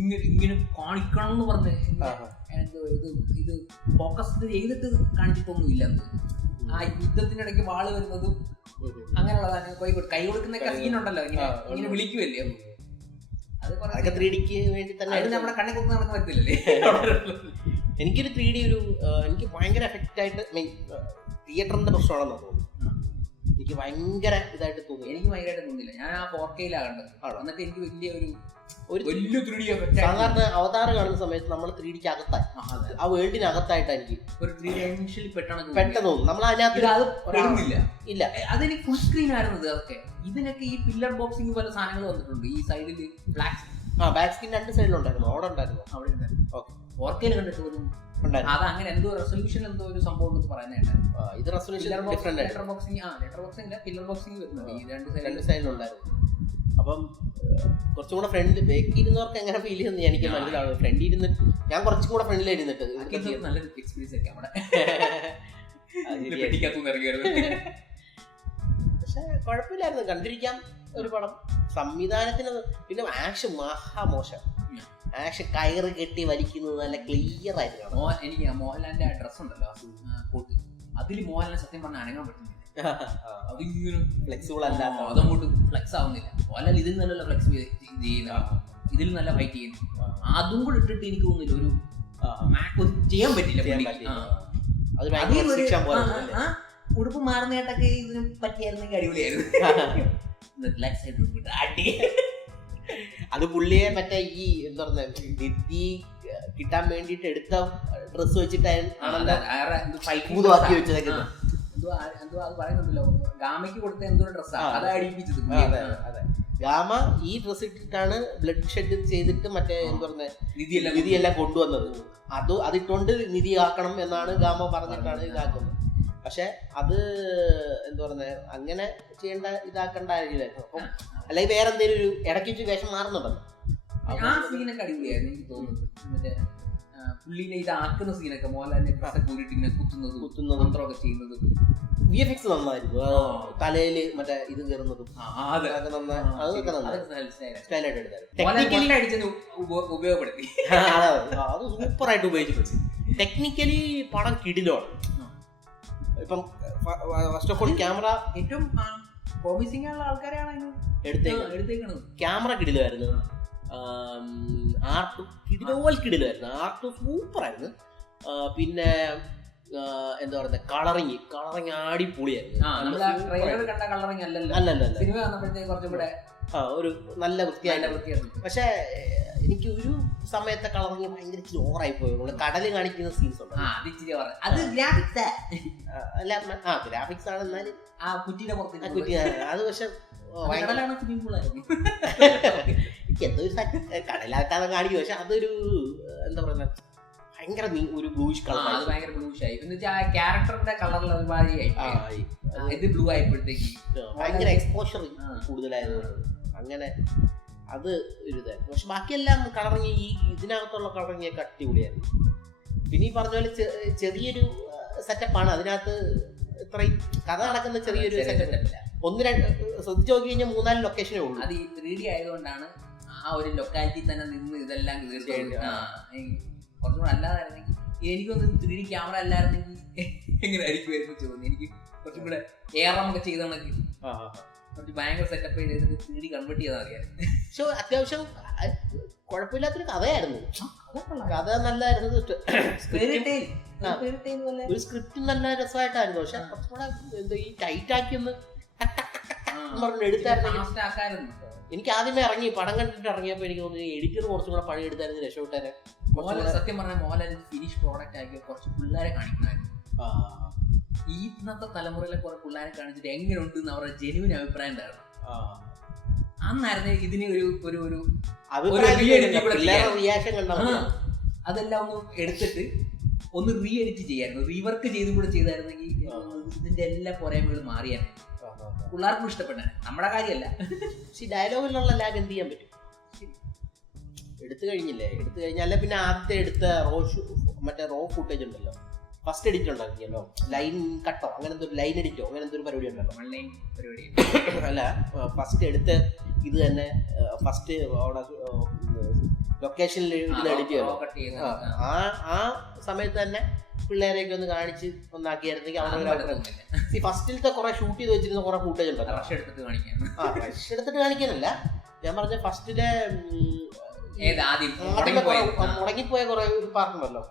ഇങ്ങനെ കാണിക്കണം എന്ന് പറഞ്ഞ് ഇത് ഫോക്കസ് ചെയ്തിട്ട് കാണിച്ചിട്ടൊന്നുമില്ല. ആ യുദ്ധത്തിനിടയ്ക്ക് വാള് വരുന്നതും അങ്ങനെയുള്ളതാണ്. കൈ കൊടുക്കുന്നൊക്കെ സീനുണ്ടല്ലോ, ഇങ്ങനെ വിളിക്കുമല്ലേ, അതൊക്കെ 3Dക്ക് വേണ്ടി തന്നെ. നമ്മുടെ കണ്ണെ കുത്തി നടക്കാൻ പറ്റില്ലല്ലേ. എനിക്കൊരു 3D എനിക്ക് ഭയങ്കര എഫക്റ്റ് ആയിട്ട് തിയേറ്ററിന്റെ പ്രശ്നമാണെന്ന് തോന്നുന്നു. എനിക്ക് ഭയങ്കര ഇതായിട്ട് തോന്നി. എനിക്ക് ഭയങ്കരമായിട്ട് തോന്നില്ല. ഞാൻ ആ 4K-ലാണ് കണ്ടത്. എന്നിട്ട് എനിക്ക് വലിയ വലിയ 3D എഫക്റ്റ്. സാധാരണ അവതാർ കാണുന്ന സമയത്ത് നമ്മൾ 3Dക്ക് അകത്തായി, ആ വേൾഡിനകത്തായിട്ട് എനിക്ക് ഒരു 3 ഡൈമെൻഷനിൽ പെട്ടെന്ന് തോന്നും. നമ്മൾ അതിനകത്ത് അത് പെടുന്നില്ല. ഇല്ല, അതെനിക്ക് ഫുൾ സ്ക്രീൻ ആയിരുന്നു അതൊക്കെ. ഇതിനൊക്കെ ഈ പില്ലർ ബോക്സിംഗ് പോലെ സാധനങ്ങൾ വന്നിട്ടുണ്ട്. ഈ സൈഡിൽ ബാക്ക് സ്ക്രീൻ 2 സൈഡിലുണ്ടായിരുന്നു, അവിടെ ഉണ്ടായിരുന്നു. 4K കണ്ടിട്ട് പോലും അത് അങ്ങനെ എന്തോ റെസൊല്യൂഷൻ എന്തോ ഒരു സംഭവം ഉണ്ടെന്ന് പറയുന്നുണ്ടായിരുന്നു. ഇത് resolution letter boxing pillar boxing വരുന്നത് ഈ രണ്ട് സൈഡിലുണ്ടായിരുന്നു. അപ്പം കുറച്ചും കൂടെ ഫ്രണ്ട് ബേക്കിൽ ഇരുന്നവർക്ക് എങ്ങനെ ഫീൽ ചെയ്യുന്നത് എനിക്ക് മനസ്സിലാവും. ഫ്രണ്ടിൽ ഇരുന്നിട്ട് ഞാൻ കുറച്ചും കൂടെ ഫ്രണ്ടിൽ ഇരുന്നിട്ട് നല്ലൊരു എക്സ്പീരിയൻസ് ഒക്കെ അവിടെ. പക്ഷെ കുഴപ്പമില്ലായിരുന്നു, കണ്ടിരിക്കാം ഒരു പടം. സംവിധാനത്തിന് പിന്നെ ആക്ഷൻ മഹാമോശം. ആക്ഷൻ കയറ് കെട്ടി വലിക്കുന്നത് നല്ല ക്ലിയർ ആയിട്ട് കാണാം. എനിക്ക് മോഹൻലാലിന്റെ ആ ഡ്രസ് ഉണ്ടല്ലോ, കോട്ട്, അതിൽ മോഹൻലാൽ സത്യം പറഞ്ഞാൽ അനങ്ങാൻ പറ്റുന്നില്ല. ഫ്ലെക്സിബിൾ അല്ല, അതങ്ങോട്ട് ഫ്ലെക്സ് ആവുന്നില്ല. മോഹൻലാൽ ഇതിൽ നല്ല ഫ്ലെക്സ് ചെയ്യുന്ന, ഇതിൽ നല്ല ഫൈറ്റ് ചെയ്യുന്നു. അതും കൂടെ ഇട്ടിട്ട് എനിക്ക് തോന്നുന്നില്ല ഒരു ചെയ്യാൻ പറ്റില്ല. ഉടുപ്പ് മാറുന്നതായിട്ടൊക്കെ ഇതിന് പറ്റിയായിരുന്നെങ്കിൽ അടിപൊളിയായിരുന്നു. അത് പുള്ളിയെ മറ്റേ ഈ എന്താ പറഞ്ഞ നിധി കിട്ടാൻ വേണ്ടിട്ട് എടുത്ത ഡ്രസ് വെച്ചിട്ടാണല്ലോ വെച്ചതൊക്കെ. പറയുന്നുണ്ടല്ലോ ഗാമയ്ക്ക് കൊടുത്ത എന്തോ ഡ്രസ്സാണ് അത് അടിപ്പിച്ചത്. ഗാമ ഈ ഡ്രസ് ഇട്ടിട്ടാണ് ബ്ലഡ് ഷെഡ് ചെയ്തിട്ട് മറ്റേ എന്താ പറഞ്ഞ നിധിയെല്ലാം കൊണ്ടുവന്നത്. അതിട്ടോണ്ട് നിധി ആക്കണം എന്നാണ് ഗാമ പറഞ്ഞിട്ടാണ് ഇതാക്കുന്നത്. പക്ഷെ അത് എന്താ പറഞ്ഞ അങ്ങനെ ചെയ്യേണ്ട ഇതാക്കണ്ടായിരുന്നു. അപ്പം അല്ലെങ്കിൽ വേറെ എന്തെങ്കിലും ഒരു ഇടയ്ക്ക് വെച്ച് വേഷം മാറുന്നുണ്ടല്ലോ. ആ സീനൊക്കെ അടിപൊളിയായിരുന്നു എനിക്ക് തോന്നുന്നത്. മറ്റേ പുള്ളിനെ ഇതാക്കുന്ന സീനൊക്കെ മോഹൻലാലിനെ കൂരിട്ട് ഇങ്ങനെ കുത്തുന്നതും മന്ത്രമൊക്കെ ചെയ്യുന്നതും VFX നന്നായിരുന്നു. തലയില് മറ്റേ ഇത് കയറുന്നതും ഉപയോഗപ്പെടുത്തി അത് സൂപ്പറായിട്ട് ഉപയോഗിച്ചിട്ടുണ്ട്. ടെക്നിക്കലി പടം കിടിലാണ്. ഇപ്പം ഫസ്റ്റ് ഓഫ് ഓൾ ക്യാമറ ഏറ്റവും പ്രോമിസിംഗ് ആയുള്ള ആൾക്കാരാണ് എടുത്തേക്കുന്നത്. ക്യാമറ കിടിലായിരുന്നു. ആർട്ട് കിടിലായിരുന്നു. ആർട്ട് സൂപ്പറായിരുന്നു. പിന്നെ എന്താ പറയുക, കളറിങ് അടിപൊളിയായിരുന്നു. ഒരു നല്ല വൃത്തിയായിരുന്നു. പക്ഷെ എനിക്ക് ഒരു സമയത്തെ കളറിങ് ഭയങ്കര ഓവറായി പോയത്. കടല് കാണിക്കുന്ന സീൻസ് ഉണ്ട്, ഗ്രാഫിക്സ് ആണ്. എന്നാലും അത് പക്ഷെ എനിക്ക് എന്തോ കടലാക്കാതെ കാണിക്കും. പക്ഷെ അതൊരു എന്താ പറയുക ഭയങ്കര ഒരു ബ്ലൂയിഷ് കളർ. അത് ഭയങ്കര ബ്ലൂയിഷ് ആയി. ക്യാരക്ടറിന്റെ കളറിൽ ഇത് ബ്ലൂ ആയപ്പോഴത്തേക്ക് ഭയങ്കര എക്സ്പോഷർ കൂടുതലായതുകൊണ്ട് അങ്ങനെ അത് ഒരു ഇതായിരുന്നു. പക്ഷെ ബാക്കിയെല്ലാം കളറിങ് ഈ ഇതിനകത്തുള്ള കളറിങ്ങൊക്കെ അടിപൊളിയായിരുന്നു. പിന്നെ ഈ പറഞ്ഞ പോലെ ചെറിയൊരു സെറ്റപ്പാണ് അതിനകത്ത്. ഇത്രയും കഥ നടക്കുന്ന ചെറിയൊരു സെറ്റപ്പ്. 1-2 ശ്രദ്ധിച്ചു നോക്കി കഴിഞ്ഞാൽ 3-4 ലൊക്കേഷനേ ഉള്ളൂ. അത് ഈ 3D ആയതുകൊണ്ടാണ് ആ ഒരു ലൊക്കാലിറ്റി തന്നെ നിന്ന് ഇതെല്ലാം കുറച്ചുകൂടെ അല്ലാതായിരുന്നെങ്കിൽ എനിക്കൊന്ന് 3D ക്യാമറ അല്ലായിരുന്നെങ്കിൽ എങ്ങനെയായിരിക്കും തോന്നി. എനിക്ക് കുറച്ചും കൂടെ ഒക്കെ ചെയ്തോണെങ്കിൽ കുറച്ച് ഭയങ്കര സെറ്റപ്പ് ചെയ്തിട്ട് 3D കൺവേർട്ട് ചെയ്താൽ അറിയാം. പക്ഷെ അത്യാവശ്യം കുഴപ്പമില്ലാത്തൊരു കഥയായിരുന്നു. കഥ നല്ലായിരുന്നു. ഒരു സ്ക്രിപ്റ്റ് നല്ല രസമായിട്ടായിരുന്നു. പക്ഷെ കുറച്ചുകൂടെ എന്തോ ഈ ടൈറ്റാക്കി ഒന്ന് എടുത്തായിരുന്നു. എനിക്ക് ആദ്യമേ ഇറങ്ങി പടം കണ്ടിട്ട് ഇറങ്ങിയപ്പോ എനിക്ക് തോന്നി എഡിറ്റർ കുറച്ചും കൂടെ പണി എടുത്തായിരുന്നു രക്ഷപ്പെട്ടാരെ. സത്യം പറഞ്ഞാൽ മോഹൻലാൽ ഫിനിഷ് പ്രോഡക്റ്റ് ആക്കിയ കുറച്ച് പിള്ളേരെ കാണിക്കണമായിരുന്നു. ഈ ഇന്നത്തെ തലമുറയിലെ കുറെ പിള്ളേരെ കാണിച്ചിട്ട് എങ്ങനെയുണ്ട് എന്ന് അവരുടെ ജെനുവിൻ അഭിപ്രായം ഉണ്ടായിരുന്നു. അന്നായിരുന്നു ഇതിന് ഒരു അതെല്ലാം ഒന്ന് എടുത്തിട്ട് ഒന്ന് റീ എഡിറ്റ് ചെയ്യായിരുന്നു, റീവർക്ക് ചെയ്തും കൂടെ ചെയ്തായിരുന്നെങ്കിൽ ഇതിന്റെ എല്ലാ പോരായ്മകളും മാറിയാണ്. പിള്ളേർക്കും ഇഷ്ടപ്പെട്ടാണ്. നമ്മുടെ കാര്യമല്ല. പക്ഷെ ഡയലോഗിലുള്ള ലാഗ് എന്ത് ചെയ്യാൻ പറ്റും? എടുത്തു കഴിഞ്ഞാൽ പിന്നെ ആദ്യത്തെ എടുത്ത മറ്റേ റോ ഫുട്ടേജ് ഉണ്ടല്ലോ, ഫസ്റ്റ് എഡിറ്റ് ഉണ്ടാക്കിയല്ലോ, ലൈൻ കട്ടോ അങ്ങനത്തെ ഒരു ലൈൻ എഡിറ്റോ അങ്ങനത്തെ ഒരു പരിപാടി ഉണ്ടല്ലോ. അല്ല, ഫസ്റ്റ് എടുത്ത് ഇത് തന്നെ ഫസ്റ്റ് അവിടെ ലൊക്കേഷനിൽ ഇത് എഡിറ്റ് ചെയ്യണം. ആ സമയത്ത് തന്നെ പിള്ളേരെയൊക്കെ ഒന്ന് കാണിച്ച് ഒന്നാക്കിയായിരുന്നെങ്കിൽ അവിടെ ഫസ്റ്റിലത്തെ കുറെ ഷൂട്ട് ചെയ്ത് വെച്ചിരുന്ന കുറെ ഫൂട്ടേജ് ഉണ്ടല്ലോ. റഷ് എടുത്തിട്ട് കാണിക്കാനല്ല ഞാൻ പറഞ്ഞ, ഫസ്റ്റിലെ മുടങ്ങിപ്പോയ കുറെ പാർട്ടുണ്ടല്ലോ.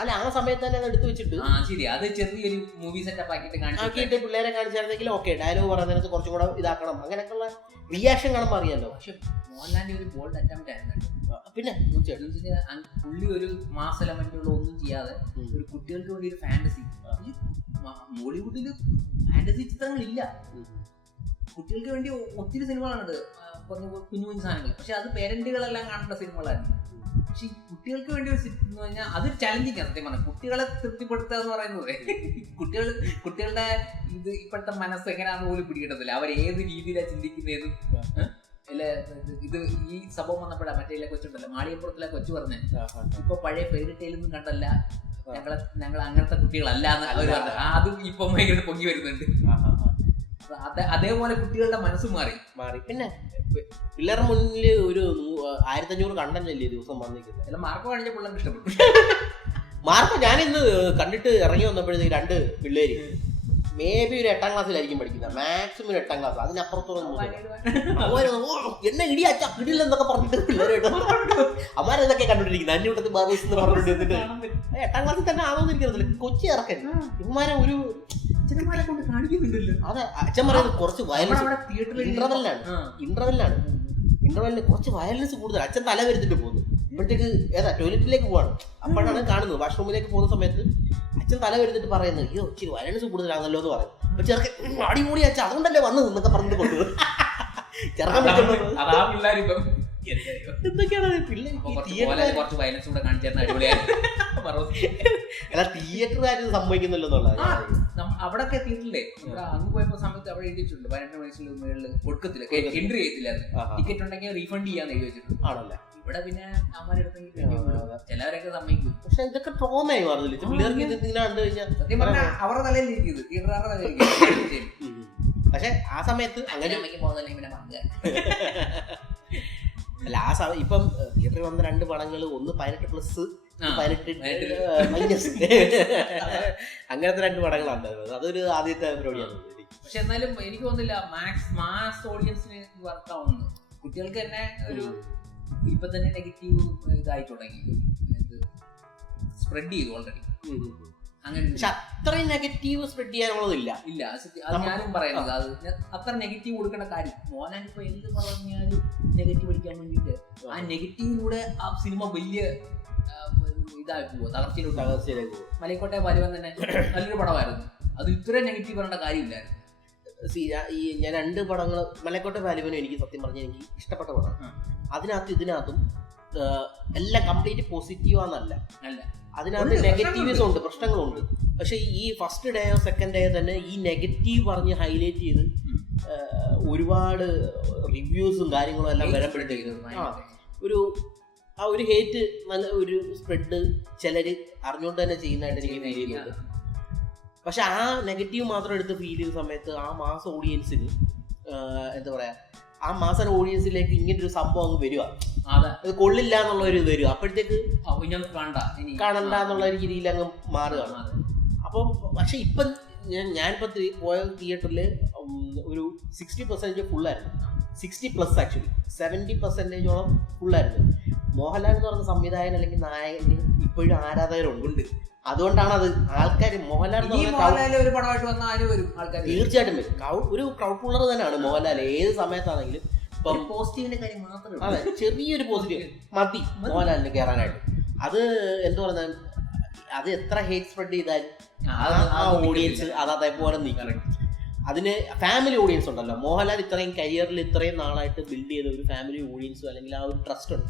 അല്ല ആ സമയത്ത് തന്നെ അത് എടുത്തു വെച്ചിട്ട് ശരി, അത് ചെറിയൊരു മൂവി സെറ്റപ്പ് ആക്കിയിട്ട് പിള്ളേരെ കാണിച്ചായിരുന്നെങ്കിൽ ഓക്കെ, ഡയലോഗ് പറയുന്നതിനകത്ത് കുറച്ചും കൂടെ ഇതാക്കണം, അങ്ങനെയൊക്കെയുള്ള റിയാക്ഷൻ കാണുമ്പോൾ അറിയാലോ. പക്ഷെ മോഹൻലാലിന്റെ ഒരു ബോൾഡ് അറ്റംപ്റ്റ് ആയിരുന്നു. പിന്നെ പുള്ളി ഒരു മാസ് എലമെന്റുള്ള ഒന്നും ചെയ്യാതെ ഒരു കുട്ടികൾക്ക് വേണ്ടി ഒരു ഫാന്റസി. ബോളിവുഡിൽ ഫാന്റസി ചിത്രങ്ങളില്ല, കുട്ടികൾക്ക് വേണ്ടി ഒത്തിരി സിനിമകളുണ്ട്, കുഞ്ഞു കുഞ്ഞു സാധനങ്ങൾ. പക്ഷെ അത് പേരന്റുകളെല്ലാം കാണേണ്ട സിനിമകളായിരുന്നു. പക്ഷെ കുട്ടികൾക്ക് വേണ്ടി ഒരു എന്ന് പറഞ്ഞാൽ അത് ചലഞ്ചിങ് ആണ് സത്യം പറഞ്ഞാൽ. കുട്ടികളെ തൃപ്തിപ്പെടുത്തുക എന്ന് പറയുന്നത് കുട്ടികളുടെ ഇത് ഇപ്പോഴത്തെ മനസ്സ് എങ്ങനെയാണെന്ന് പോലും പിടികിട്ടത്തില്ല. അവർ ഏത് രീതിയിലാണ് ചിന്തിക്കുന്നതെന്നും. അല്ലെ ഇത് ഈ സംഭവം വന്നപ്പോഴാണ് മറ്റേ കൊച്ചുണ്ടല്ലോ, മാളികപ്പുറത്തിലെ കൊച്ചു പറഞ്ഞ ഇപ്പൊ പഴയ ഫെയറി ടെയിലൊന്നും കണ്ടല്ല, ഞങ്ങൾ അങ്ങനത്തെ കുട്ടികളല്ല എന്ന് അവർ പറഞ്ഞു. അതും ഇപ്പൊ ഭയങ്കര പൊങ്ങി വരുന്നുണ്ട്. അതേപോലെ കുട്ടികളുടെ മനസ്സ് മാറി. പിന്നെ പിള്ളേരുടെ മുന്നിൽ ഒരു 1500 കണ്ടല്ലേ ദിവസം വന്നിരിക്കുന്നത്. അല്ല മാർക്കോ കാണിച്ച പിള്ളേർക്ക് ഇഷ്ടപ്പെട്ടു. മാർക്കോ ഞാനിന്ന് കണ്ടിട്ട് ഇറങ്ങി വന്നപ്പോഴത്തേക്ക് 2 പിള്ളേര് മേ ബി ഒരു 8ാം ക്ലാസ്സിലായിരിക്കും പഠിക്കുന്നത്, മാക്സിമം 8ാം ക്ലാസ്, അതിനപ്പുറത്തോളം എന്നെ ഇടിയാച്ച ഇടില്ലെന്നൊക്കെ പറഞ്ഞിട്ട് പിള്ളേരായിട്ട് അമ്മാരെന്തൊക്കെ കണ്ടുകൊണ്ടിരിക്കുന്നത്. അഞ്ഞൂട്ടത്തിൽ ബാബേസ് എന്ന് പറഞ്ഞിട്ട് 8ാം ക്ലാസ്സിൽ തന്നെ ആണോന്ന് എനിക്കറിയത്തില്ല. കൊച്ചി ഇറക്കൻ ഇവന്മാരെ ഒരു കൊണ്ട് കാണിക്കുന്നുണ്ടല്ലോ. അതെ, അച്ഛൻ പറയുന്നത് കുറച്ച് വയലൻസ് ഇന്റർവെല്ലിന് കുറച്ച് വയലൻസ് കൂടുതൽ. അച്ഛൻ തല വരുത്തിട്ട് പോകുന്നു. ഇപ്പോഴത്തേക്ക് ടോയ്ലറ്റിലേക്ക് പോവാണ്, അപ്പോഴാണ് കാണുന്നത് വാഷ്റൂമിലേക്ക് പോകുന്ന സമയത്ത് അച്ഛൻ തല വരുത്തിട്ട് പറയുന്നത് അയ്യോ ഇച്ചിരി വയലൻസ് കൂടുതലാണല്ലോ എന്ന് പറയും. അപ്പൊ ചെറുക്കൻ അടിപൊളി അച്ഛൻ അതുകൊണ്ടല്ലേ വന്നത് എന്നൊക്കെ പറഞ്ഞിട്ട് കൊണ്ടു ചെറുക്കൻ തിയേറ്ററുകാർ സംഭവിക്കുന്നല്ലോ എന്നുള്ളത്. അവിടൊക്കെ എത്തിയിട്ടില്ലേ, അങ്ങ് പോയപ്പോ സമയത്ത് അവിടെ എഴുതിയിട്ടുണ്ട് 18 വയസ്സിൽ മേളിൽ കൊടുക്കത്തില്ല, എൻട്രി ചെയ്യത്തില്ല. ടിക്കറ്റ് ഉണ്ടെങ്കിൽ റീഫണ്ട് ചെയ്യാന്ന് എഴുതി വെച്ചിട്ടുണ്ട്. ആണല്ലേ? ഇവിടെ പിന്നെ ചിലവരൊക്കെ സമ്മതിക്കും. പക്ഷെ ഇതൊക്കെ ട്രോമയായി മാറുന്നില്ല പിള്ളേർക്ക്. ഇത് കണ്ടു കഴിഞ്ഞാൽ സത്യം പറഞ്ഞാൽ അവരുടെ തലയിൽ ഇരിക്കുന്നത് തിയേറ്ററുകാരുടെ തലയിൽ. പക്ഷെ ആ സമയത്ത് അങ്ങനെ അല്ല, ആ സമയം ഇപ്പം തിയേറ്ററിൽ വന്ന 2 പടങ്ങൾ, ഒന്ന് 18+, 18 മൈനസ്, അങ്ങനത്തെ 2 പടങ്ങളാണ്. അതൊരു ആദ്യത്തെ പരിപാടിയാണ്. പക്ഷെ എന്നാലും എനിക്ക് തോന്നുന്നില്ല മാസ് ഓഡിയൻസിന് വർക്ക് ആവുന്നു. കുട്ടികൾക്ക് തന്നെ ഒരു ഇപ്പൊ തന്നെ നെഗറ്റീവ് ഇതായി തുടങ്ങി, സ്പ്രെഡ് ചെയ്തു ഓൾറെഡി. അങ്ങനെ പക്ഷെ അത്രയും നെഗറ്റീവ് സ്പ്രെഡ് ചെയ്യാനുള്ളതില്ല. ഇല്ല, അത് ഞാനും പറയുന്നത്. അത് അത്ര നെഗറ്റീവ് കൊടുക്കേണ്ട കാര്യം. മോഹൻലാൽ ഇപ്പൊ എന്ത് പറഞ്ഞാലും നെഗറ്റീവ് അടിക്കാൻ വേണ്ടിട്ട് ആ നെഗറ്റീവിലൂടെ ആ സിനിമ വലിയ ഇതായി പോവുക, തകർച്ചയിലേക്ക് പോകും. മലയക്കോട്ടെ ബാലുവൻ തന്നെ നല്ലൊരു പടമായിരുന്നു, അത് ഇത്രയും നെഗറ്റീവ് പറയേണ്ട കാര്യമില്ലായിരുന്നു. ഞാൻ 2 പടങ്ങൾ മലയക്കോട്ടെ ബാലുവനും എനിക്ക് സത്യം പറഞ്ഞാൽ എനിക്ക് ഇഷ്ടപ്പെട്ട പടമാണ്. ഇതിനകത്തും എല്ലാം കംപ്ലീറ്റ് പോസിറ്റീവാന്നല്ല, അതിനകത്ത് നെഗറ്റീവ്സ് ഉണ്ട്, പ്രശ്നങ്ങളുണ്ട്. പക്ഷെ ഈ ഫസ്റ്റ് ഡേയോ സെക്കൻഡ് ഡേയോ തന്നെ ഈ നെഗറ്റീവ് പറഞ്ഞ് ഹൈലൈറ്റ് ചെയ്ത് ഒരുപാട് റിവ്യൂസും കാര്യങ്ങളും എല്ലാം വരുമ്പോഴത്തേക്ക് ഒരു ഹേറ്റ്, നല്ല ഒരു സ്പ്രെഡ് ചിലര് അറിഞ്ഞുകൊണ്ട് തന്നെ ചെയ്യുന്നതായിട്ട് എനിക്ക് ഫീൽ ചെയ്യുന്നുണ്ട്. പക്ഷെ ആ നെഗറ്റീവ് മാത്രം എടുത്ത് ഫീൽ ചെയ്ത സമയത്ത് ആ മാസ് ഓഡിയൻസിന് എന്താ പറയാ, ആ മാസം ഓഡിയൻസിലേക്ക് ഇങ്ങനൊരു സംഭവം അങ്ങ് വരിക, അത് കൊള്ളില്ല എന്നുള്ള ഒരു ഇത് വരിക. അപ്പോഴത്തേക്ക് കാണണ്ട എന്നുള്ള രീതിയിൽ അങ്ങ് മാറുകയാണ്. അപ്പം പക്ഷെ ഇപ്പം ഞാനിപ്പോൾ പോയ തിയേറ്ററിൽ ഒരു 60% ഫുള്ളായിരുന്നു, 60+ ആക്ച്വലി 70%ഓളം ഫുള്ളായിരുന്നു. മോഹൻലാൽ എന്ന് പറഞ്ഞ സംവിധായകൻ അല്ലെങ്കിൽ നായകന് ഇപ്പോഴും ആരാധകരുണ്ട്. അതുകൊണ്ടാണ് അത് ആൾക്കാർ മോഹൻലാൽ ഒരു പടമായിട്ട് വന്ന ആരും വരും, ആൾക്കാർ തീർച്ചയായിട്ടും വരും. ഒരു ക്രൗഡ് പുള്ളർ തന്നെയാണ് മോഹൻലാൽ ഏത് സമയത്താണെങ്കിലും. ഇപ്പം പോസിറ്റീവിന്റെ കാര്യം മാത്രമേ, അതെ, ചെറിയൊരു പോസിറ്റീവ് മതി മോഹൻലാലിന് കയറാനായിട്ട്. അത് എന്താ പറഞ്ഞാൽ അത് എത്ര ഹേറ്റ് സ്പ്രെഡ് ചെയ്താലും ആ ഓഡിയൻസ് അത് അതേപോലെ നിൽക്കണം. അതിന് ഫാമിലി ഓഡിയൻസ് ഉണ്ടല്ലോ. മോഹൻലാൽ ഇത്രയും കരിയറിൽ ഇത്രയും നാളായിട്ട് ബിൽഡ് ചെയ്ത ഒരു ഫാമിലി ഓഡിയൻസും അല്ലെങ്കിൽ ആ ഒരു ട്രസ്റ്റ് ഉണ്ട്,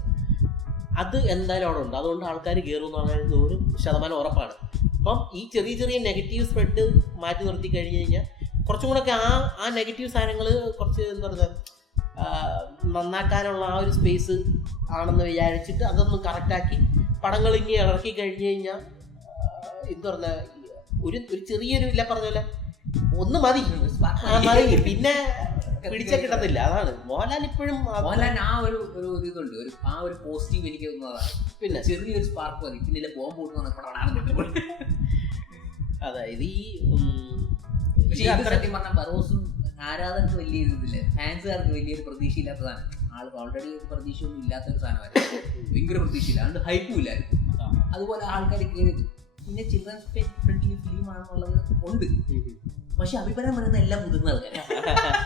അത് എന്തായാലും അവിടെ ഉണ്ട്. അതുകൊണ്ട് ആൾക്കാർ കയറും എന്ന് പറഞ്ഞാൽ 100% ഉറപ്പാണ്. അപ്പം ഈ ചെറിയ ചെറിയ നെഗറ്റീവ് സ്പ്രെഡ് മാറ്റി നിർത്തി കഴിഞ്ഞ് കഴിഞ്ഞാൽ കുറച്ചും കൂടെ ഒക്കെ ആ നെഗറ്റീവ് സാധനങ്ങൾ കുറച്ച് എന്താ പറയുക നന്നാക്കാനുള്ള ആ ഒരു സ്പേസ് ആണെന്ന് വിചാരിച്ചിട്ട് അതൊന്ന് കറക്റ്റാക്കി പടങ്ങൾ ഇങ്ങനെ ഇറക്കി കഴിഞ്ഞ് കഴിഞ്ഞാൽ എന്താ പറഞ്ഞാൽ ഒരു ചെറിയൊരു ഇല്ല പറഞ്ഞ പോലെ ഒന്ന് മതി, പിന്നെ പിടിച്ച കിട്ടത്തില്ല. അതാണ് മോഹൻലാൽ ഇപ്പോഴും മോഹൻലാൽ ആ ഒരു ഇതുണ്ട്, ആ ഒരു പോസിറ്റീവ് എനിക്ക് തോന്നുന്നതാണ്. പിന്നെ ചെറിയൊരു സ്പാർക്ക് മതി, പിന്നെ ബോംബ് പൊട്ടുന്ന അതായത് ഈ സത്യം പറഞ്ഞാൽ ബറോസും ആരാധകർക്ക് വലിയ ഇതില്ല, ഫാൻസുകാർക്ക് വലിയൊരു പ്രതീക്ഷയില്ലാത്തതാണ്. ആൾക്ക് ഓൾറെഡി ഒരു പ്രതീക്ഷയൊന്നും ഇല്ലാത്തൊരു സാധനമായിരുന്നു, ഭയങ്കര പ്രതീക്ഷയില്ല, അതുകൊണ്ട് ഹൈപ്പും ഇല്ലായിരുന്നു. അതുപോലെ ആൾക്കാർ കയറിയത്. പിന്നെ ചിൽഡ്രൻസ് ഫ്രണ്ട്ലി ഫിലിം ആണെന്നുള്ളത് ഉണ്ട്, പക്ഷെ അഭിപ്രായം പറയുന്ന എല്ലാം മുതിർന്ന ആൾക്കാരാണ്.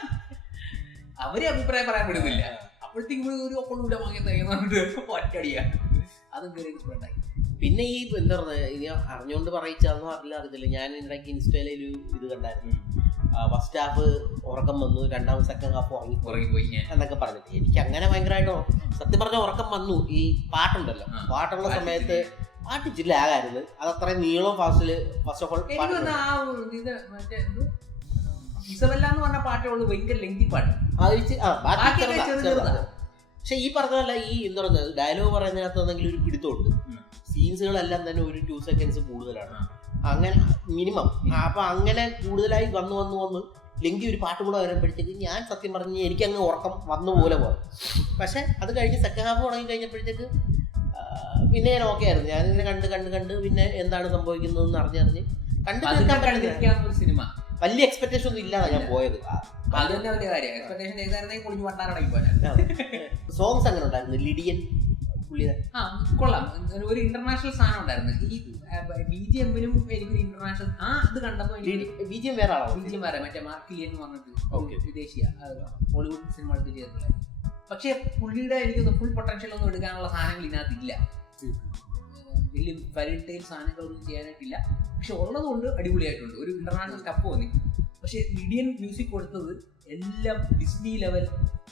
അവരെ അഭിപ്രായം പറയാൻ വിടുന്നില്ല. അപ്പോഴത്തേക്കും ഒരു ഒപ്പണില്ല വാങ്ങിയിട്ട് ഒറ്റടിയാ അതും കയറി സ്പ്രെഡായി. പിന്നെ ഈ എന്താ പറയുക, ഇനി അറിഞ്ഞുകൊണ്ട് പറയിച്ചാന്നോ അറിയില്ല. ഞാൻ ഇടയ്ക്ക് ഇൻസ്റ്റയിലെ ഒരു ഇത് കണ്ടായിരുന്നു, ഫസ്റ്റ് ഹാഫ് ഉറക്കം വന്നു, രണ്ടാമത് സെക്കൻഡ് ഹാഫ് ഉറങ്ങിപ്പോയി എന്നൊക്കെ പറഞ്ഞിട്ട്. എനിക്ക് അങ്ങനെ ഭയങ്കരമായിട്ടോ സത്യം പറഞ്ഞ ഉറക്കം വന്നു. ഈ പാട്ടുണ്ടല്ലോ, പാട്ടുള്ള സമയത്ത് പാട്ട് ഇച്ചിരി ലാഗായിരുന്നു. അത് അത്രയും നീളം ഫാസ്റ്റില് ഫസ്റ്റ് ഓഫ് ഓൾ ഇസബെല്ല എന്ന് പറഞ്ഞ പാട്ടുകൾ ഭയങ്കര ലെങ്തി പാട്ട്. പക്ഷെ ഈ പറഞ്ഞതല്ല, ഈ എന്താ പറയുക ഡയലോഗ് പറയുന്നതിനകത്ത് എന്തെങ്കിലും ഒരു പിടുത്തമുണ്ട്. സീൻസുകളെല്ലാം തന്നെ ഒരു 2 seconds കൂടുതലാണ്, അങ്ങനെ മിനിമം. അപ്പൊ അങ്ങനെ കൂടുതലായി വന്ന് ലെങ്കി ഒരു പാട്ട് കൂടെ വരുമ്പോഴത്തേക്ക് ഞാൻ സത്യം പറഞ്ഞ് എനിക്കങ്ങ് ഉറക്കം വന്നു പോലെ പോകും. പക്ഷെ അത് കഴിഞ്ഞ് സെക്കൻഡ് ഹാഫ് തുടങ്ങി കഴിഞ്ഞപ്പോഴത്തേക്ക് പിന്നെ ഞാൻ ഓക്കെ ആയിരുന്നു. ഞാനിങ്ങനെ കണ്ട് പിന്നെ എന്താണ് സംഭവിക്കുന്നതെന്ന് അറിഞ്ഞ് കണ്ടു സിനിമ വലിയ എക്സ്പെക്ടേഷൻ ഒന്നും ഇല്ലാതെ ഞാൻ പോയത്. സോങ്സ് അങ്ങനെ ഉണ്ടായിരുന്നു. ലിഡിയൻ കൊള്ളാം, ഒരു ഇന്റർനാഷണൽ സാധനം ഉണ്ടായിരുന്നു. ഈ BGM-നും എനിക്കൊരു ഇന്റർനാഷണൽ അത് കണ്ടപ്പോൾ BGM വേറെ ആളോ? BGM വേറെ, മറ്റേ മാർക്കിലിയൻ എന്ന് പറഞ്ഞിട്ട് വിദേശീയ ഹോളിവുഡ് സിനിമകൾക്ക് ചെയ്തിട്ടുള്ളത്. പക്ഷെ പുള്ളിയുടെ എനിക്ക് ഫുൾ പൊട്ടൻഷ്യൽ ഒന്നും എടുക്കാനുള്ള സാധനങ്ങൾ ഇതിനകത്തില്ല, വലിയ ഫെയറി ടെയിൽ സാധനങ്ങളൊന്നും ചെയ്യാനായിട്ടില്ല. പക്ഷെ ഉള്ളതുകൊണ്ട് അടിപൊളിയായിട്ടുണ്ട്, ഒരു ഇന്റർനാഷണൽ സ്റ്റഫ് തോന്നി. പക്ഷെ ലിഡിയൻ മ്യൂസിക് കൊടുത്തത് എല്ലാം ഡിസ്നി ലെവൽ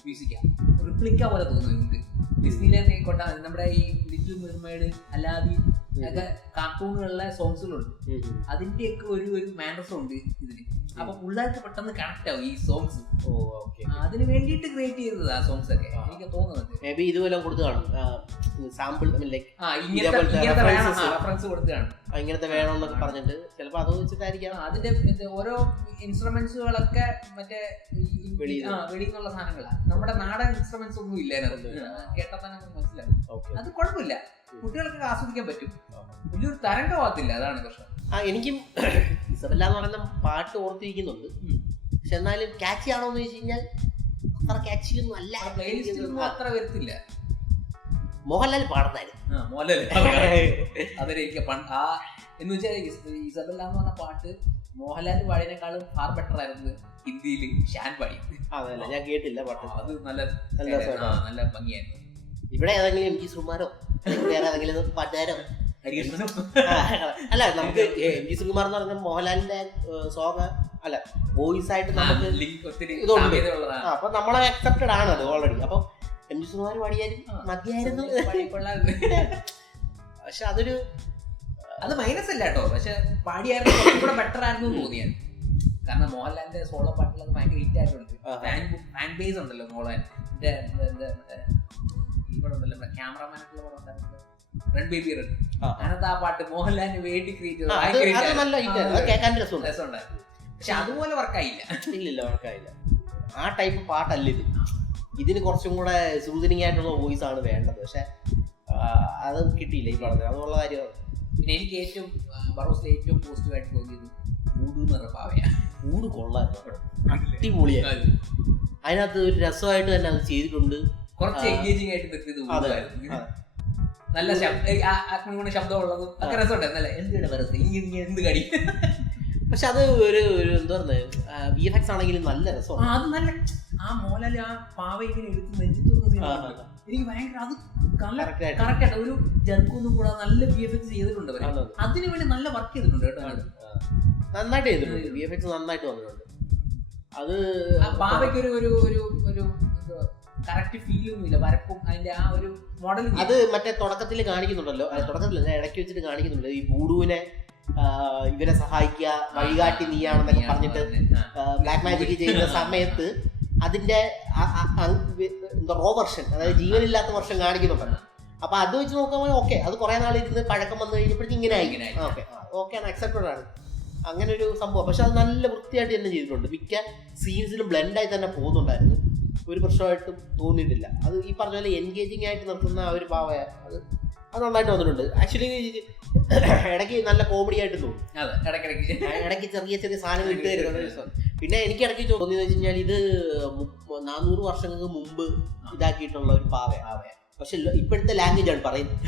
മ്യൂസിക്കാണ്, റിപ്ലിക്ക പോലെ തോന്നുന്നുണ്ട്. ഡിസ്നിയിലെ കൊണ്ടാ നമ്മുടെ ഈ ലിറ്റിൽ മെർമെയ്ഡ്, അല്ലാതെ ഒക്കെ കാർട്ടൂണുകളിലെ സോങ്സുകളുണ്ട്, അതിന്റെയൊക്കെ ഒരു മാനസം ഉണ്ട് ഇതിന്. അപ്പൊ പിള്ളേർക്ക് പെട്ടെന്ന് കണക്ട് ആവും ഈ സോങ്സ്. അതിന് വേണ്ടിയിട്ട് ക്രിയേറ്റ് ചെയ്തത് ആ സോങ്സ് ഒക്കെ എനിക്ക് തോന്നുന്നത്. മേ ബി ഇതുപോലെ കൊടുത്തു കാണും, സാമ്പിൾ റെഫറൻസ് കൊടുത്തു കാണും, ഇങ്ങനത്തെ വേണമെന്നൊക്കെ പറഞ്ഞിട്ട് ചിലപ്പോൾ അത് വെച്ചിട്ടായിരിക്കാം. അതിന്റെ ഓരോ ഇൻസ്ട്രുമെന്റ്സുകളൊക്കെ മറ്റേ വെളിയിൽ നിന്നുള്ള സാധനങ്ങളാണ്. നമ്മുടെ നാടൻ ഇൻസ്ട്രുമെന്റ്സ് ഒന്നും ഇല്ല കേട്ടാൽ തന്നെ മനസ്സിലാവും. അത് കുഴപ്പമില്ല, കുട്ടികൾക്ക് ആസ്വദിക്കാൻ പറ്റും, വലിയൊരു തരംഗമാകത്തില്ല, അതാണ് പ്രശ്നം. എനിക്കും ഇസബെല്ല എന്ന് പറയുന്ന പാട്ട് ഓർത്തിരിക്കുന്നുണ്ട്. പക്ഷെ എന്നാലും ക്യാച്ചി ആണോ എന്ന് ചോദിച്ചു കഴിഞ്ഞാൽ അത്ര ക്യാച്ചി ഒന്നും അല്ല, അത്ര വരത്തില്ല. മോഹൻലാൽ പാടുന്നായിരുന്നു. അതെനിക്ക് എന്ന് വെച്ചാൽ ഇസബെല്ല എന്ന് പറഞ്ഞ പാട്ട് മോഹൻലാൽ പാടിനേക്കാളും ഫാർ ബെറ്റർ ആയിരുന്നു ഹിന്ദിയിൽ ഷാൻ പാടി. അതല്ല, ഞാൻ കേട്ടില്ല പാട്ട്. അത് നല്ല ഭംഗിയായിരുന്നു. ഇവിടെ ഏതെങ്കിലും എം ജി ശ്രീകുമാരോ വേറെ ഏതെങ്കിലും പാട്ടുകാരോ അല്ല, നമുക്ക് എം ജി ശ്രീകുമാർ എന്ന് പറഞ്ഞ മോഹൻലാലിന്റെ സോങ് അല്ല വോയിസ് ആയിട്ട് നമുക്ക് ഇതുണ്ട്. അപ്പൊ നമ്മളെ അക്സെപ്റ്റഡ് ആണ് അത് ഓൾറെഡി. അപ്പൊ എം ജി ശ്രീകുമാർ പാടിയാലും മതിയായിരുന്നു. പക്ഷെ അത് മൈനസ് അല്ല കേട്ടോ, പക്ഷെ പാടിയായിരുന്നു കുറച്ചുകൂടെ ബെറ്റർ ആയിരുന്നു തോന്നിയാണ്. കാരണം മോഹൻലാലിന്റെ സോളോ പാട്ടുകളൊക്കെ ഭയങ്കര ഹിറ്റ് ആയിട്ടുണ്ട്. ഫാൻ ബേസ് ഉണ്ടല്ലോ മോഹൻലാലിന്റെ. ഇവിടെ ഉണ്ടല്ലോ ക്യാമറമാൻ ആയിട്ടുള്ള പടം ഉണ്ടായിരുന്നത് റെഡ് ബേബി റെഡ്, അതിനകത്ത് ആ പാട്ട് മോഹൻലാലിന് വേണ്ടി ക്രിയേറ്റ് രസമുണ്ടായിരുന്നു. പക്ഷെ അതുപോലെ വർക്കായില്ല. ഇല്ലില്ല, വർക്കായില്ല. ആ ടൈപ്പ് പാട്ടല്ല ഇത്. ഇതിന് കുറച്ചും കൂടെ സൂതനിങ് ആയിട്ടുള്ള വോയിസ് ആണ് വേണ്ടത്. പക്ഷെ അത് കിട്ടിയില്ല ഈ പറഞ്ഞത്, അതുള്ള കാര്യമാണ്. പിന്നെ എനിക്ക് ഏറ്റവും ബറോസിലെ ഏറ്റവും പോസിറ്റീവായിട്ട് തോന്നിയത് മൂഡ് എന്ന് പറഞ്ഞ പാവയാണ്. മൂഡ് കൊള്ളായിരുന്നു, അടിപൊളിയായിരുന്നു. അതിനകത്ത് ഒരു രസമായിട്ട് തന്നെ അത് ചെയ്തിട്ടുണ്ട്, കുറച്ച് എൻഗേജിങ് ആയിട്ട് പറ്റിയത്. നല്ല ആത്മഗുണ ശബ്ദം ഉള്ളതും ഒക്കെ രസമുണ്ടായിരുന്നല്ലേ. എന്തിനാ വെറുതെ എന്ത് കടി. പക്ഷെ അത് ഒരു എന്താ പറയുക, VFX ആണെങ്കിലും നല്ല രസമാണ്. അത് നല്ല ആ മോഹൻലാൽ ആ പാവ ഇങ്ങനെ എടുത്ത് നെഞ്ചിട്ട് എനിക്ക് ഭയങ്കര അത് കറക്റ്റ് ആയിട്ട് ഒരു ജർക്കൊന്നും കൂടാതെ നല്ല VFX ചെയ്തിട്ടുണ്ട്. അതിനു വേണ്ടി നല്ല വർക്ക് ചെയ്തിട്ടുണ്ട് കേട്ടോ, നന്നായിട്ട് ചെയ്തിട്ടുണ്ട്. VFX നന്നായിട്ട് വന്നിട്ടുണ്ട്. അത് പാവയ്ക്ക് ഒരു കറക്റ്റ് ഫീലൊന്നും ഇല്ല, വരപ്പും അതിന്റെ ആ ഒരു മോഡൽ. അത് മറ്റേ തുടക്കത്തിൽ കാണിക്കുന്നുണ്ടല്ലോ, തുടക്കത്തിലല്ല ഇടയ്ക്ക് വെച്ചിട്ട് കാണിക്കുന്നുണ്ട് ഈ ബൂഡുവിനെ ഇവരെ സഹായിക്കുക, വഴികാട്ടി നീയാണെന്നൊക്കെ പറഞ്ഞിട്ട് ബ്ലാക്ക് മാജിക് ചെയ്യുന്ന സമയത്ത് അതിന്റെ എന്താ റോ വെർഷൻ, അതായത് ജീവനില്ലാത്ത വെർഷൻ കാണിക്കുന്നുണ്ടല്ലോ. അപ്പൊ അത് വെച്ച് നോക്കുമ്പോൾ ഓക്കെ, അത് കുറെ നാളിരുന്ന് പഴക്കം വന്നു കഴിഞ്ഞപ്പോഴത്തേക്ക് ഇങ്ങനെ ആയി. ഓക്കെ ആണ്, അക്സെപ്റ്റഡ് ആണ് അങ്ങനെ ഒരു സംഭവം. പക്ഷെ അത് നല്ല വൃത്തിയായിട്ട് തന്നെ ചെയ്തിട്ടുണ്ട്. മിക്ക സീൻസിലും ബ്ലെൻഡായി തന്നെ പോകുന്നുണ്ടായിരുന്നു, ഒരു പ്രശ്നമായിട്ടും തോന്നിയിട്ടില്ല. അത് ഈ പറഞ്ഞ പോലെ എൻഗേജിങ് ആയിട്ട് നിർത്തുന്ന ആ ഒരു ഭാവ അത് നന്നായിട്ട് വന്നിട്ടുണ്ട്. ആക്ച്വലി ഇടയ്ക്ക് നല്ല കോമഡി ആയിട്ട് തോന്നും, ഇടയ്ക്ക് ചെറിയ ചെറിയ സാധനങ്ങൾ ഇട്ട് തരുന്നുണ്ട്. പിന്നെ എനിക്ക് ഇടയ്ക്ക് തോന്നിയെന്ന് വെച്ച് കഴിഞ്ഞാൽ ഇത് 400 വർഷങ്ങൾക്ക് മുമ്പ് ഇതാക്കിയിട്ടുള്ള ഒരു പാവയാണ്. പക്ഷെ ഇപ്പോഴത്തെ ലാംഗ്വേജ് ആണ് പറയുന്നത്.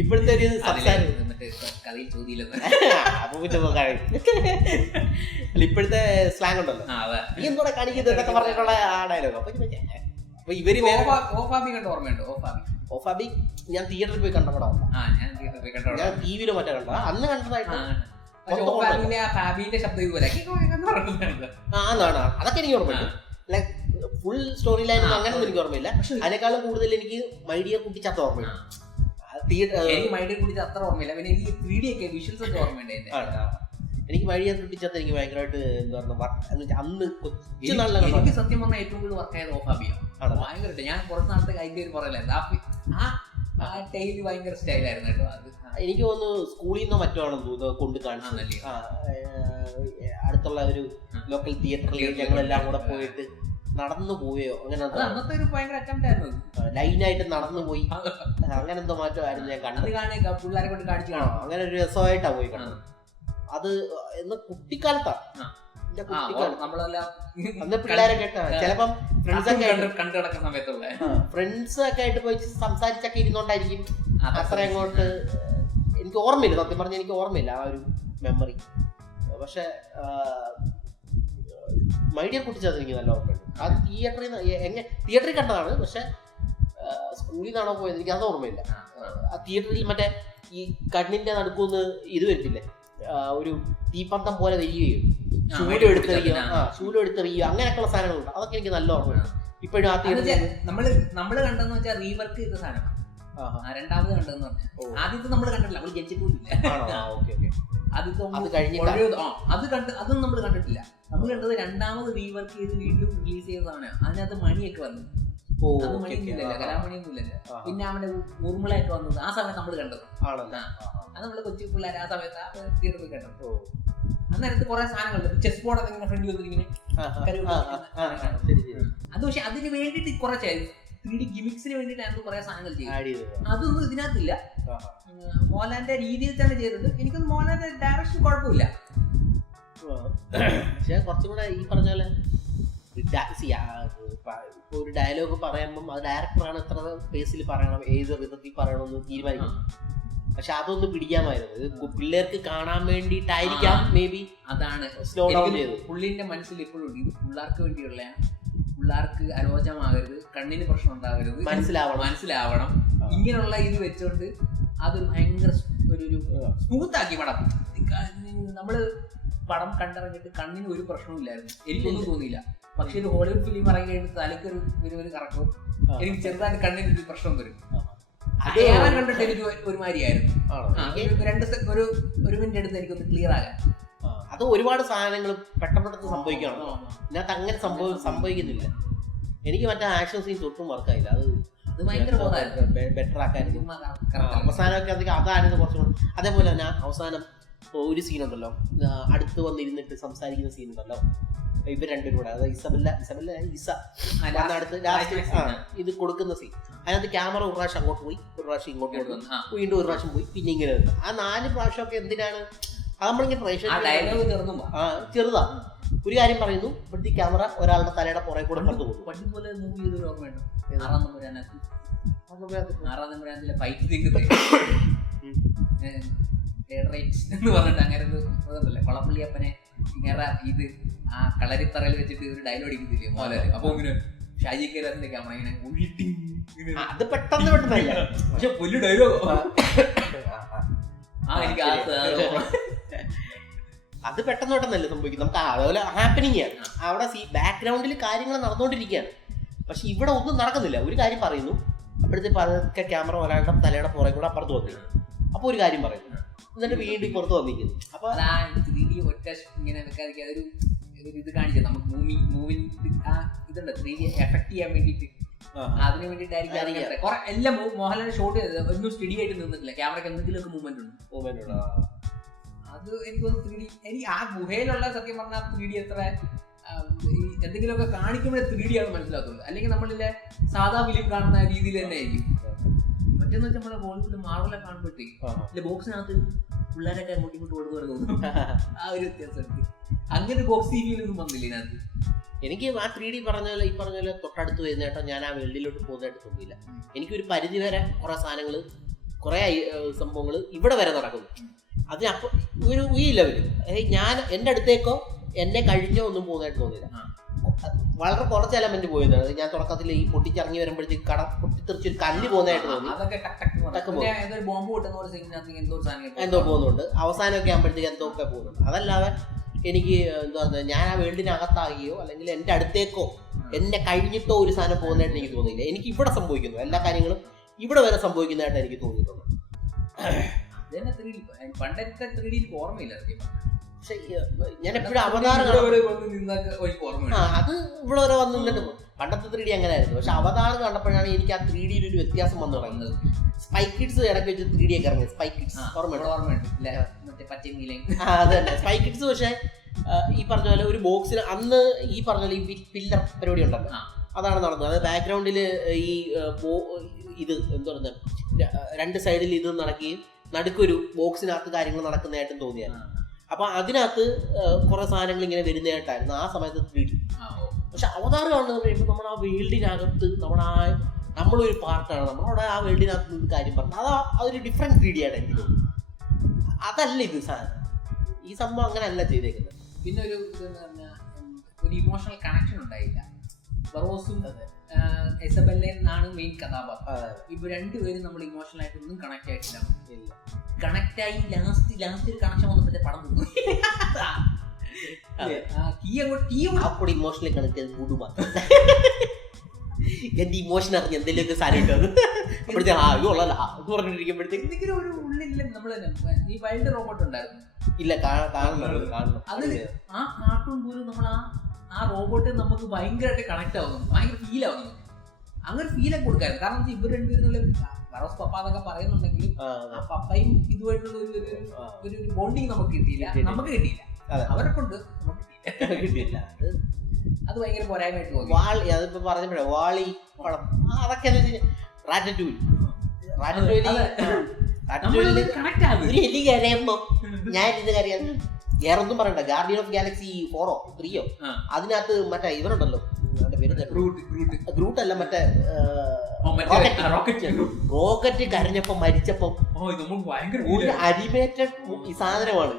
ഇപ്പോഴത്തെ ഒരു സംസാരം കഥയിൽ ചോദ്യം അപ്പൊ പിന്നെ ഇപ്പോഴത്തെ സ്ലാങ് ഉണ്ടല്ലോ, നീ എന്തോടെ കാണിക്കുന്നത് എന്നൊക്കെ പറഞ്ഞിട്ടുള്ള ആ ഡയലോഗ്. അപ്പൊ ഇവര് ഓർമ്മയുണ്ടോ? ഓഫാബി ഞാൻ തിയേറ്ററിൽ പോയി കണ്ട പടം, ഞാൻ ടിവിയിലോ മറ്റേ കണ്ട, അന്ന് കണ്ടതായിട്ട് അതൊക്കെ എനിക്ക് ഓർമ്മയുണ്ട്. ലൈക് ഫുൾ സ്റ്റോറി ലൈൻ അങ്ങനെയൊന്നും എനിക്ക് ഓർമ്മയില്ല. അതിനേക്കാളും കൂടുതൽ എനിക്ക് മൈ ഡിയർ കുട്ടിച്ചാത്ത ഓർമ്മയുണ്ട്. എനിക്ക് മൈ ഡിയർ കുട്ടിച്ചാത്ത അത്ര ഓർമ്മയില്ല. പിന്നെ എനിക്ക് 3D ഒക്കെ വിഷ്വൽസ് ഒക്കെ ഓർമ്മയുണ്ട്. എനിക്ക് മൈ ഡിയർ കുട്ടിച്ചാത്ത എനിക്ക് ഭയങ്കരമായിട്ട് എന്താ പറയുക, അന്ന് എനിക്ക് സത്യം പറഞ്ഞാൽ ഏറ്റവും കൂടുതൽ വർക്ക് ആയത് ഓഫാബിയാണ്. ഭയങ്കരമായിട്ട് ഞാൻ കുറച്ച് നാളത്തെ അതിന്റെ ഒരു പറയലായിരുന്നു. ആ ടൈല് ഭയങ്കര സ്റ്റൈലായിരുന്നു കേട്ടോ. അത് എനിക്ക് തോന്നുന്നു സ്കൂളിൽ നിന്നോ മറ്റോ ആണെന്ന് തോന്നുന്നു കൊണ്ട് കാണിച്ചു. അടുത്തുള്ള ഒരു ലോക്കൽ തിയേറ്ററിൽ ഞങ്ങളെല്ലാം കൂടെ പോയിട്ട് നടന്നു പോയോ അങ്ങനെ അന്നത്തെ ഒരു ഭയങ്കര അറ്റംപ്റ്റ് ആയിരുന്നു. ലൈനായിട്ട് നടന്നു പോയി അങ്ങനെ എന്തോ മാറ്റോ ആയിരുന്നു ഞാൻ കണ്ടത്. പിള്ളേരെ കൊണ്ട് കാണിച്ചു അങ്ങനെ ഒരു രസമായിട്ടാ പോയി കാണുന്നത്. അത് എന്നാ കുട്ടിക്കാലത്താ അന്ന് പിള്ളേരെ കേട്ടാ ചിലപ്പം ഫ്രണ്ട്സ് ഒക്കെ ആയിട്ട് പോയി സംസാരിച്ചൊക്കെ ഇരുന്നോണ്ടായിരിക്കും അത്ര അങ്ങോട്ട് എനിക്ക് ഓർമ്മയില്ല. സത്യം പറഞ്ഞാൽ എനിക്ക് ഓർമ്മയില്ല ആ ഒരു മെമ്മറി. പക്ഷെ മൈ ഡിയർ കുട്ടിച്ചത് എനിക്ക് നല്ല ഓർമ്മയുണ്ട്. അത് തിയേറ്ററിൽ കണ്ടതാണ്. പക്ഷെ സ്കൂളിൽ നിന്നാണോ പോയത് എനിക്ക് അത് ഓർമ്മയില്ല. ആ തിയേറ്ററിൽ മറ്റേ ഈ കണ്ണിന്റെ നടുക്കുന്ന് ഇത് വരുന്നില്ലേ, ഒരു തീപ്പന്തം പോലെ വരികയും ശൂലം എടുത്തെറിയുക അങ്ങനെയൊക്കെയുള്ള സാധനങ്ങളുണ്ട്. അതൊക്കെ എനിക്ക് നല്ല ഓർമ്മയുണ്ട് ഇപ്പോഴും. ആ തിയേറ്ററിൽ നമ്മള് കണ്ടെന്ന് വെച്ചാൽ റീവർക്ക് ചെയ്ത സാധനം രണ്ടാമത് കണ്ടെന്ന് പറഞ്ഞാൽ ആദ്യത്തെ നമ്മള് കണ്ടിട്ടില്ല, നമ്മള് ജനിച്ചിട്ടില്ല. അതും നമ്മൾ കണ്ടിട്ടില്ല. നമ്മൾ കണ്ടത് രണ്ടാമത് റീവർക്ക് ചെയ്ത് വീണ്ടും റിലീസ് ചെയ്ത സാധനം. അതിനകത്ത് മണിയൊക്കെ വന്നു. അത് മണിയൊന്നുമില്ലല്ലോ, കലാമണിയൊന്നുമില്ലല്ലോ. പിന്നെ അവന്റെ ഊർമിളയൊക്കെ വന്നത് ആ സമയത്ത് നമ്മൾ കണ്ടത്. അത് നമ്മള് കൊച്ചു പിള്ളേർ ആ സമയത്ത് തിയേറ്ററിൽ കണ്ടത്. അന്നേരത്ത് കുറെ സാധനങ്ങളുണ്ട്. ചെസ് ബോർഡൊക്കെ ഇങ്ങനെ ഫ്രണ്ട് വന്നിങ്ങനെ അത്. പക്ഷെ അതിന് വേണ്ടിട്ട് കുറെ 3D ഗിമിക്സിന് വേണ്ടിയിട്ടാണ് കുറെ സാധനങ്ങൾ ചെയ്യുന്നത്. അതൊന്നും ഇതിനകത്തില്ല. മോഹൻലാലിന്റെ രീതിയിൽ തന്നെ ചെയ്തിട്ടുണ്ട്. എനിക്കൊന്നും മോഹൻലാലിന്റെ ഡയറക്ഷൻ കുഴപ്പമില്ല. പക്ഷെ കുറച്ചും കൂടെ ഈ പറഞ്ഞ പോലെ ഒരു ഡയലോഗ് പറയുമ്പം അത് ഡയറക്ടറാണ് എത്ര പേസിൽ പറയണം, ഏത് വിധത്തിൽ പറയണമെന്ന് തീരുമാനിക്കണം. പക്ഷെ അതൊന്ന് പിടിക്കാമായിരുന്നു. ഇത് പിള്ളേർക്ക് കാണാൻ വേണ്ടിയിട്ടായിരിക്കാം മേ ബി. അതാണ് സ്ലോ ഡൗൺ ചെയ്തത്. പുള്ളിന്റെ മനസ്സിൽ ഇപ്പോഴും ഇത് പിള്ളേർക്ക് വേണ്ടിയുള്ള, പിള്ളേർക്ക് അരോചമാകരുത്, കണ്ണിന് പ്രശ്നം ഉണ്ടാകരുത്, മനസ്സിലാവണം ഇങ്ങനെയുള്ള ഇത് വെച്ചോണ്ട് അത് ഭയങ്കര ഒരു സ്മൂത്ത് ആക്കി പടം. നമ്മള് പടം കണ്ടിറങ്ങിയിട്ട് കണ്ണിന് ഒരു പ്രശ്നവും ഇല്ലായിരുന്നു, എനിക്കൊന്നും തോന്നിയില്ല. പക്ഷെ ഒരു ഹോളിവുഡ് ഫിലിം ഇറങ്ങി കഴിയുമ്പോൾ തലയ്ക്ക് ഒരു കറക്കും, എനിക്ക് ചെറുതായിട്ട് കണ്ണിന് ഒരു പ്രശ്നം വരും. അയാളെ കണ്ടിട്ട് എനിക്ക് ഒരുമാതിരിയായിരുന്നു. ഒരു മിനിറ്റ് എടുത്ത് എനിക്കൊന്ന് ക്ലിയർ ആകാൻ. അത് ഒരുപാട് സാധനങ്ങൾ പെട്ടെന്ന് സംഭവിക്കണം. ഇതിനകത്ത് അങ്ങനെ സംഭവിക്കുന്നില്ല. എനിക്ക് മറ്റേ ആക്ഷൻ സീൻസ് ഒട്ടും വർക്കായില്ല. അത് ഭയങ്കര ബെറ്റർ ആക്കായിരുന്നു. അവസാനമൊക്കെ അതായിരുന്നു കുറച്ചും കൂടെ. അതേപോലെ തന്നെ അവസാനം ഒരു സീനുണ്ടല്ലോ, അടുത്ത് വന്നിരുന്നിട്ട് സംസാരിക്കുന്ന സീനുണ്ടല്ലോ, ഇവർ രണ്ടുപേരും കൂടെ, അതായത് ഇസ അടുത്ത് ലാസ്റ്റ് ഇത് കൊടുക്കുന്ന സീൻ. അതിനകത്ത് ക്യാമറ ഒരു പ്രാവശ്യം അങ്ങോട്ട് പോയി, ഒരു പ്രാവശ്യം ഇങ്ങോട്ട് കൊണ്ടുവന്നു, വീണ്ടും ഒരു പ്രാവശ്യം പോയി, പിന്നെ ഇങ്ങനെ വരുന്നത്. ആ 4 പ്രാവശ്യമൊക്കെ എന്തിനാണ്? അത് നമ്മളിങ്ങനെ ചെറുതാ ഒരു കാര്യം പറയുന്നു, ഇപ്പോഴത്തെ ക്യാമറ ഒരാളുടെ തലയുടെ പുറകെ കൂടെ കണ്ടു പോകും. എന്ന് പറഞ്ഞിട്ട് അങ്ങനെ കൊളപ്പള്ളിയപ്പനെ ഇങ്ങനെ ഇത് ആ കളരിത്തറയിൽ വെച്ചിട്ട് ഒരു ഡയലോഗ് അടിക്കുന്നില്ലേ മോഹൻലാൽ. അപ്പൊ ഇങ്ങനെ ഷാജി കൈലാസിന്റെ ക്യാമറ ഇങ്ങനെ അത് പെട്ടെന്ന് പെട്ടെന്നില്ല, പക്ഷെ വലിയ ഡയലോഗ്. അത് പെട്ടെന്ന് പെട്ടെന്നല്ലേ സംഭവിക്കും. നമുക്ക് അതുപോലെ ഹാപ്പനിങ് ആണ്. അവിടെ ബാക്ക്ഗ്രൗണ്ടിൽ കാര്യങ്ങൾ നടന്നുകൊണ്ടിരിക്കുകയാണ്, പക്ഷെ ഇവിടെ ഒന്നും നടക്കുന്നില്ല. ഒരു കാര്യം പറയുന്നു, അപ്പോഴത്തെ പതുക്കെ ക്യാമറ ഒരാളുടെ തലയുടെ പുറകെ കൂടെ അപ്പുറത്ത് വന്നു. അപ്പൊ ഒരു കാര്യം പറയുന്നു, എന്നിട്ട് വീണ്ടും പുറത്ത് വന്നിരിക്കുന്നു. അപ്പൊ ഒറ്റ ഇങ്ങനെ വെക്കാതിരിക്കുക, അതൊരു ഇത് കാണിച്ചത് നമുക്ക് ഇതുണ്ട് 3D എഫക്ട് ചെയ്യാൻ വേണ്ടിട്ട്. അതിന് വേണ്ടിട്ടായിരിക്കും കുറെ എല്ലാം മോഹൻലാൽ ഷോട്ട് ചെയ്തത്. ഒന്നും സ്റ്റഡി ആയിട്ട് നിന്നിട്ടില്ല, ക്യാമറയ്ക്ക് എന്തെങ്കിലുമൊക്കെ മൂവ്മെന്റ് ഉണ്ട്. അത് എനിക്ക് 3D എനിക്ക് ആ ഗുഹയിലുള്ള സത്യം പറഞ്ഞാൽ 3D എത്ര എന്തെങ്കിലുമൊക്കെ കാണിക്കുമ്പോഴേ 3D ആണ് മനസ്സിലാക്കുന്നത്. അല്ലെങ്കിൽ നമ്മളിലെ സാധാ ഫിലിം കാണുന്ന രീതിയിൽ തന്നെ ആയിരിക്കും. മറ്റേന്ന് വെച്ചാൽ നമ്മളെ ബോളിവുഡ് മാർവലൊക്കെ കാണുമ്പോഴത്തേക്ക് ബോക്സിനകത്ത് പിള്ളേരൊക്കെ അങ്ങോട്ടും ഇങ്ങോട്ട് ഓടുന്നത് തോന്നും. ആ ഒരു വ്യത്യാസമുണ്ട്. അങ്ങനെ ബോക്സ് ഫീലൊന്നും വന്നില്ല ഇതിനകത്ത്. എനിക്ക് ആ 3D പറഞ്ഞ പോലെ തൊട്ടടുത്ത് വരുന്നേട്ടോ ഞാൻ ആ വെള്ളിലോട്ട് പോകുന്നതായിട്ട് തോന്നിയില്ല. എനിക്കൊരു പരിധി വരെ കുറെ സാധനങ്ങൾ കുറെ സംഭവങ്ങൾ ഇവിടെ വരെ നടക്കുന്നു. അതിനപ്പം ഈ ലെവല് ഞാൻ എൻ്റെ അടുത്തേക്കോ എന്നെ കഴിഞ്ഞോ ഒന്നും പോകുന്നതായിട്ട് തോന്നില്ല. വളരെ കുറച്ച് എലമെന്റ് പോയതാണ്. ഞാൻ തുടക്കത്തിൽ ഈ പൊട്ടിച്ചിറങ്ങി വരുമ്പോഴത്തേക്ക് കട പൊട്ടിത്തെറിച്ചൊരു കല്ല് പോകുന്നതായിട്ട് തോന്നി, എന്തോ പോകുന്നുണ്ട്. അവസാനമൊക്കെ ആകുമ്പോഴത്തേക്ക് എന്തോ ഒക്കെ പോകുന്നുണ്ട്. അതല്ലാതെ എനിക്ക് എന്താ പറയുക, ഞാൻ ആ വേൾഡിനകത്താകുകയോ അല്ലെങ്കിൽ എൻ്റെ അടുത്തേക്കോ എന്നെ കഴിഞ്ഞിട്ടോ ഒരു സാധനം പോകുന്നതായിട്ട് എനിക്ക് തോന്നിയില്ല. എനിക്ക് ഇവിടെ സംഭവിക്കുന്നു എല്ലാ കാര്യങ്ങളും ഇവിടെ വരെ സംഭവിക്കുന്നതായിട്ട് എനിക്ക് തോന്നിയിട്ടുണ്ട്. പക്ഷെ ഞാൻ എപ്പോഴും അവതാർ അത് ഇവിടെ വരെ വന്നു നിന്നിട്ട് പണ്ടത്തെ 3D അങ്ങനെ ആയിരുന്നു. പക്ഷെ അവതാർ കണ്ടപ്പോഴാണ് എനിക്ക് ആ 3Dയിൽ ഒരു വ്യത്യാസം വന്നു തുടങ്ങുന്നത്. സ്പൈ കിഡ്സ് ഇടയ്ക്ക് വെച്ച് 3D ഒക്കെ ഇറങ്ങി. സ്പൈ കിഡ്സ് അതന്നെ സ്പൈ കിഡ്സ്. പക്ഷെ ഈ പറഞ്ഞ പോലെ ഒരു ബോക്സിൽ അന്ന് ഈ പറഞ്ഞ പോലെ ഈ പില്ലർ പരിപാടി ഉണ്ടല്ലോ, അതാണ് നടന്നത്. അത് ബാക്ക്ഗ്രൗണ്ടിൽ ഈ ഇത് എന്താ പറയുക, 2 സൈഡിൽ ഇത് നടക്കുകയും നടുക്കൊരു ബോക്സിനകത്ത് കാര്യങ്ങൾ നടക്കുന്നതായിട്ടും തോന്നിയായിരുന്നു. അപ്പൊ അതിനകത്ത് കുറെ സാധനങ്ങൾ ഇങ്ങനെ വരുന്നതായിട്ടായിരുന്നു ആ സമയത്ത് 3D. പക്ഷെ അവതാർ കാണുന്നത് കഴിയുമ്പോൾ നമ്മൾ ആ വേൾഡിനകത്ത് നമ്മളൊരു പാർട്ടാണ്, നമ്മളവിടെ ആ വേൾഡിനകത്ത് നിന്ന് കാര്യം പറഞ്ഞു. അതൊരു ഡിഫറെന്റ് 3D ആയിട്ട് എനിക്ക് തോന്നുന്നു. അതല്ല ഇത് സാധനം, ഈ സംഭവം അങ്ങനെ അല്ല ചെയ്തേക്കുന്നത്. പിന്നെ ഒരു ഇതെന്ന് പറഞ്ഞാൽ ഒരു ഇമോഷണൽ കണക്ഷൻ ഉണ്ടായില്ല. ബറോസും എസബെല്ലയാണ് മെയിൻ കഥാപാത്രം. ഇപ്പൊ രണ്ടുപേരും നമ്മൾ ഇമോഷണൽ ആയിട്ട് ഒന്നും കണക്ട് ആയിട്ടില്ല. കണക്ട് ആയി ലാസ്റ്റ് ഒരു കണക്ഷൻ വന്നപ്പോഴത്തെ പടം തോന്നി. ഇമോഷണലി കണക്ട് ചെയ്ത് മൂഡ് മാത്രം എന്റെ ഇമോഷൻ അറിഞ്ഞ് എന്തെങ്കിലുമൊക്കെ സാധനം ഇട്ടത് പറഞ്ഞിരിക്കുമ്പോഴത്തേക്ക് എന്തെങ്കിലും ഒരു ഉള്ളില്ല. നമ്മള് ഈ വൈൽഡ് റോബോട്ട് ഉണ്ടായിരുന്നു, ഇല്ല കാണുന്നു. അതിൽ ആ കാർട്ടൂൺ പോലും നമ്മൾ ആ റോബോട്ട് നമുക്ക് ഭയങ്കരമായിട്ട് കണക്ട് ആവുന്നു, ഭയങ്കര ഫീൽ ആവുന്നു. അങ്ങനെ ഫീലൊക്കെ കൊടുക്കായിരുന്നു. കാരണം ഇവർ രണ്ടുപേരും ഫറോസ് പപ്പ എന്നൊക്കെ പറയുന്നുണ്ടെങ്കിലും ആ പപ്പയും ഇതുമായിട്ടുള്ള ഒരു ബോണ്ടിങ് നമുക്ക് കിട്ടിയില്ല. അവരെ കൊണ്ട് നമുക്ക് കിട്ടിയില്ല. അത് ഭയങ്കര പോരായ്മയായിട്ട് തോന്നി. അതിപ്പോ പറഞ്ഞപ്പോഴേ വാളി പടം അതൊക്കെ ഞാൻ ഇത് കറിയാം. വേറൊന്നും പറയണ്ട, ഗാർഡിയൻ ഓഫ് ഗാലക്സി 4 ഓ 3 ഓ അതിനകത്ത് മറ്റേ ഇവരുണ്ടല്ലോ, ഗ്രൂട്ട് അല്ല മറ്റേ റോക്കറ്റ് കരഞ്ഞപ്പോ മരിച്ചപ്പോ അനിമേറ്റഡ് ഈ സാധനമാണ്.